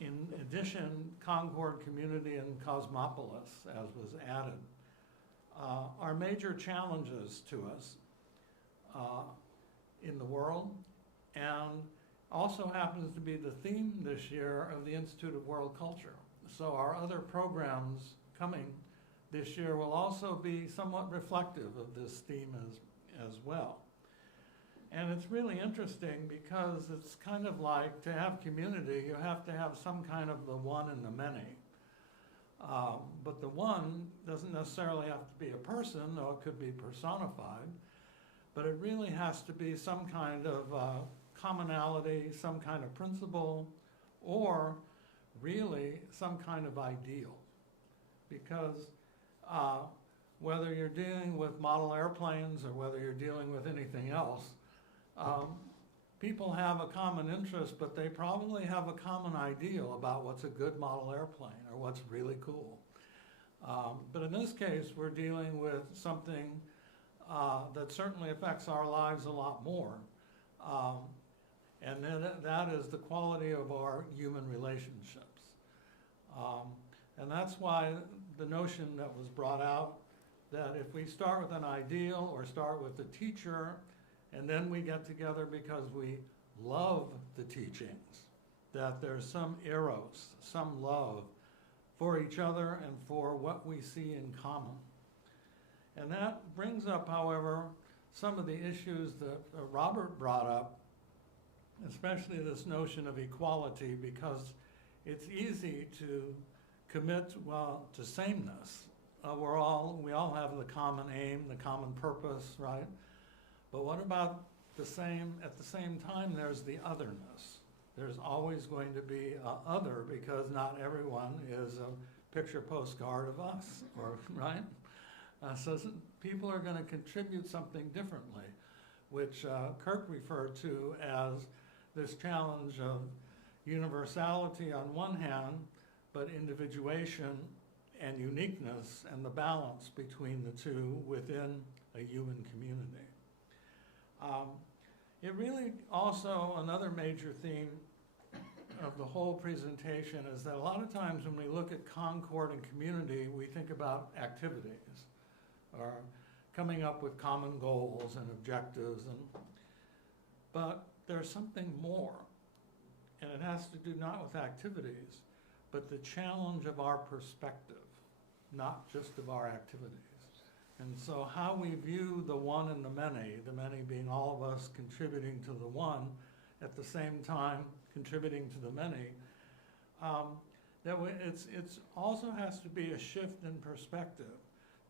in addition, Concord Community and Cosmopolis, as was added, are major challenges to us in the world, and also happens to be the theme this year of the Institute of World Culture. So our other programs coming this year will also be somewhat reflective of this theme as well. And it's really interesting because it's kind of like, to have community, you have to have some kind of the one and the many. But the one doesn't necessarily have to be a person, though it could be personified. but it really has to be some kind of commonality, some kind of principle, or really some kind of ideal. Because whether you're dealing with model airplanes or whether you're dealing with anything else, people have a common interest, but they probably have a common ideal about what's a good model airplane or what's really cool. But in this case, we're dealing with something that certainly affects our lives a lot more. And then that is the quality of our human relationships. And that's why the notion that was brought out that if we start with an ideal or start with the teacher, and then we get together because we love the teachings, that there's some eros, some love for each other and for what we see in common. And that brings up, however, some of the issues that Robert brought up, especially this notion of equality, because it's easy to commit, well, to sameness. We all have the common aim, the common purpose, right? But what about at the same time, there's the otherness. There's always going to be other, because not everyone is a picture postcard of us, or right? So people are going to contribute something differently, which Kirk referred to as this challenge of universality on one hand, but individuation and uniqueness and the balance between the two within a human community. It really also, another major theme of the whole presentation is that a lot of times when we look at Concord and Community, we think about activities or coming up with common goals and objectives, but there's something more, and it has to do not with activities, but the challenge of our perspective, not just of our activities. And so how we view the one and the many being all of us contributing to the one, at the same time contributing to the many, it's also has to be a shift in perspective,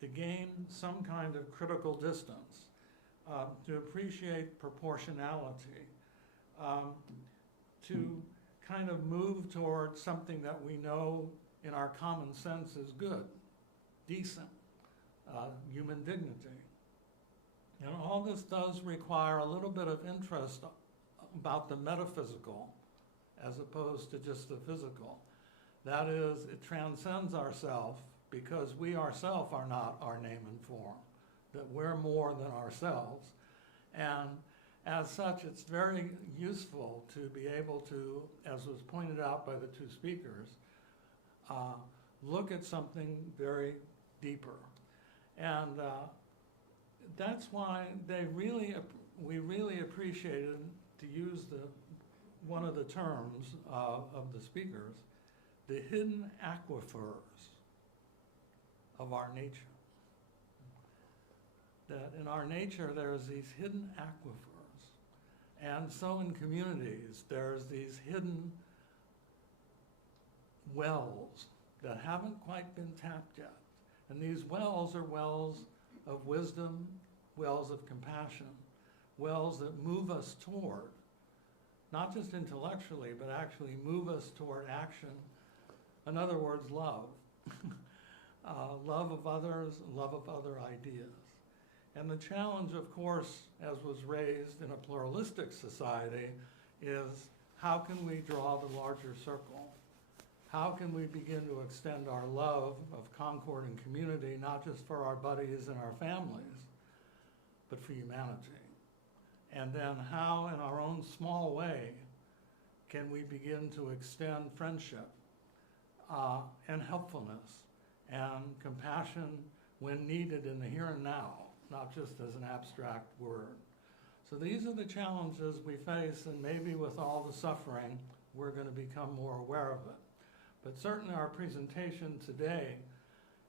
to gain some kind of critical distance, to appreciate proportionality, to kind of move towards something that we know in our common sense is good, decent, human dignity. And all this does require a little bit of interest about the metaphysical as opposed to just the physical. That is, it transcends ourself, because we ourselves are not our name and form, that we're more than ourselves. And as such, it's very useful to be able to, as was pointed out by the two speakers, look at something very deeper. And that's why we really appreciated, to use one of the terms of the speakers, the hidden aquifers of our nature. That in our nature there's these hidden aquifers. And so in communities there's these hidden wells that haven't quite been tapped yet. And these wells are wells of wisdom, wells of compassion, wells that move us toward, not just intellectually, but actually move us toward action. In other words, love. Love of others, love of other ideas. And the challenge, of course, as was raised in a pluralistic society, is how can we draw the larger circle? How can we begin to extend our love of Concord and Community, not just for our buddies and our families, but for humanity? And then how, in our own small way, can we begin to extend friendship and helpfulness and compassion when needed in the here and now, not just as an abstract word. So these are the challenges we face, and maybe with all the suffering, we're going to become more aware of it. But certainly our presentation today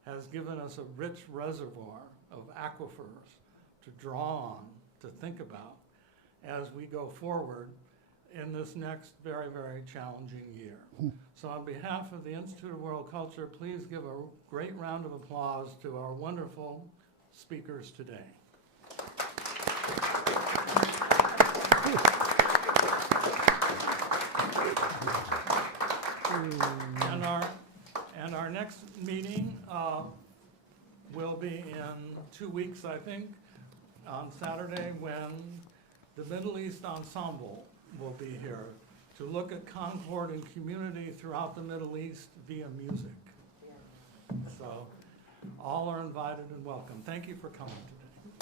has given us a rich reservoir of aquifers to draw on, to think about, as we go forward in this next very, very challenging year. So on behalf of the Institute of World Culture, please give a great round of applause to our wonderful speakers today. And our next meeting will be in 2 weeks, I think, on Saturday, when the Middle East Ensemble will be here to look at Concord and community throughout the Middle East via music. So all are invited and welcome. Thank you for coming today.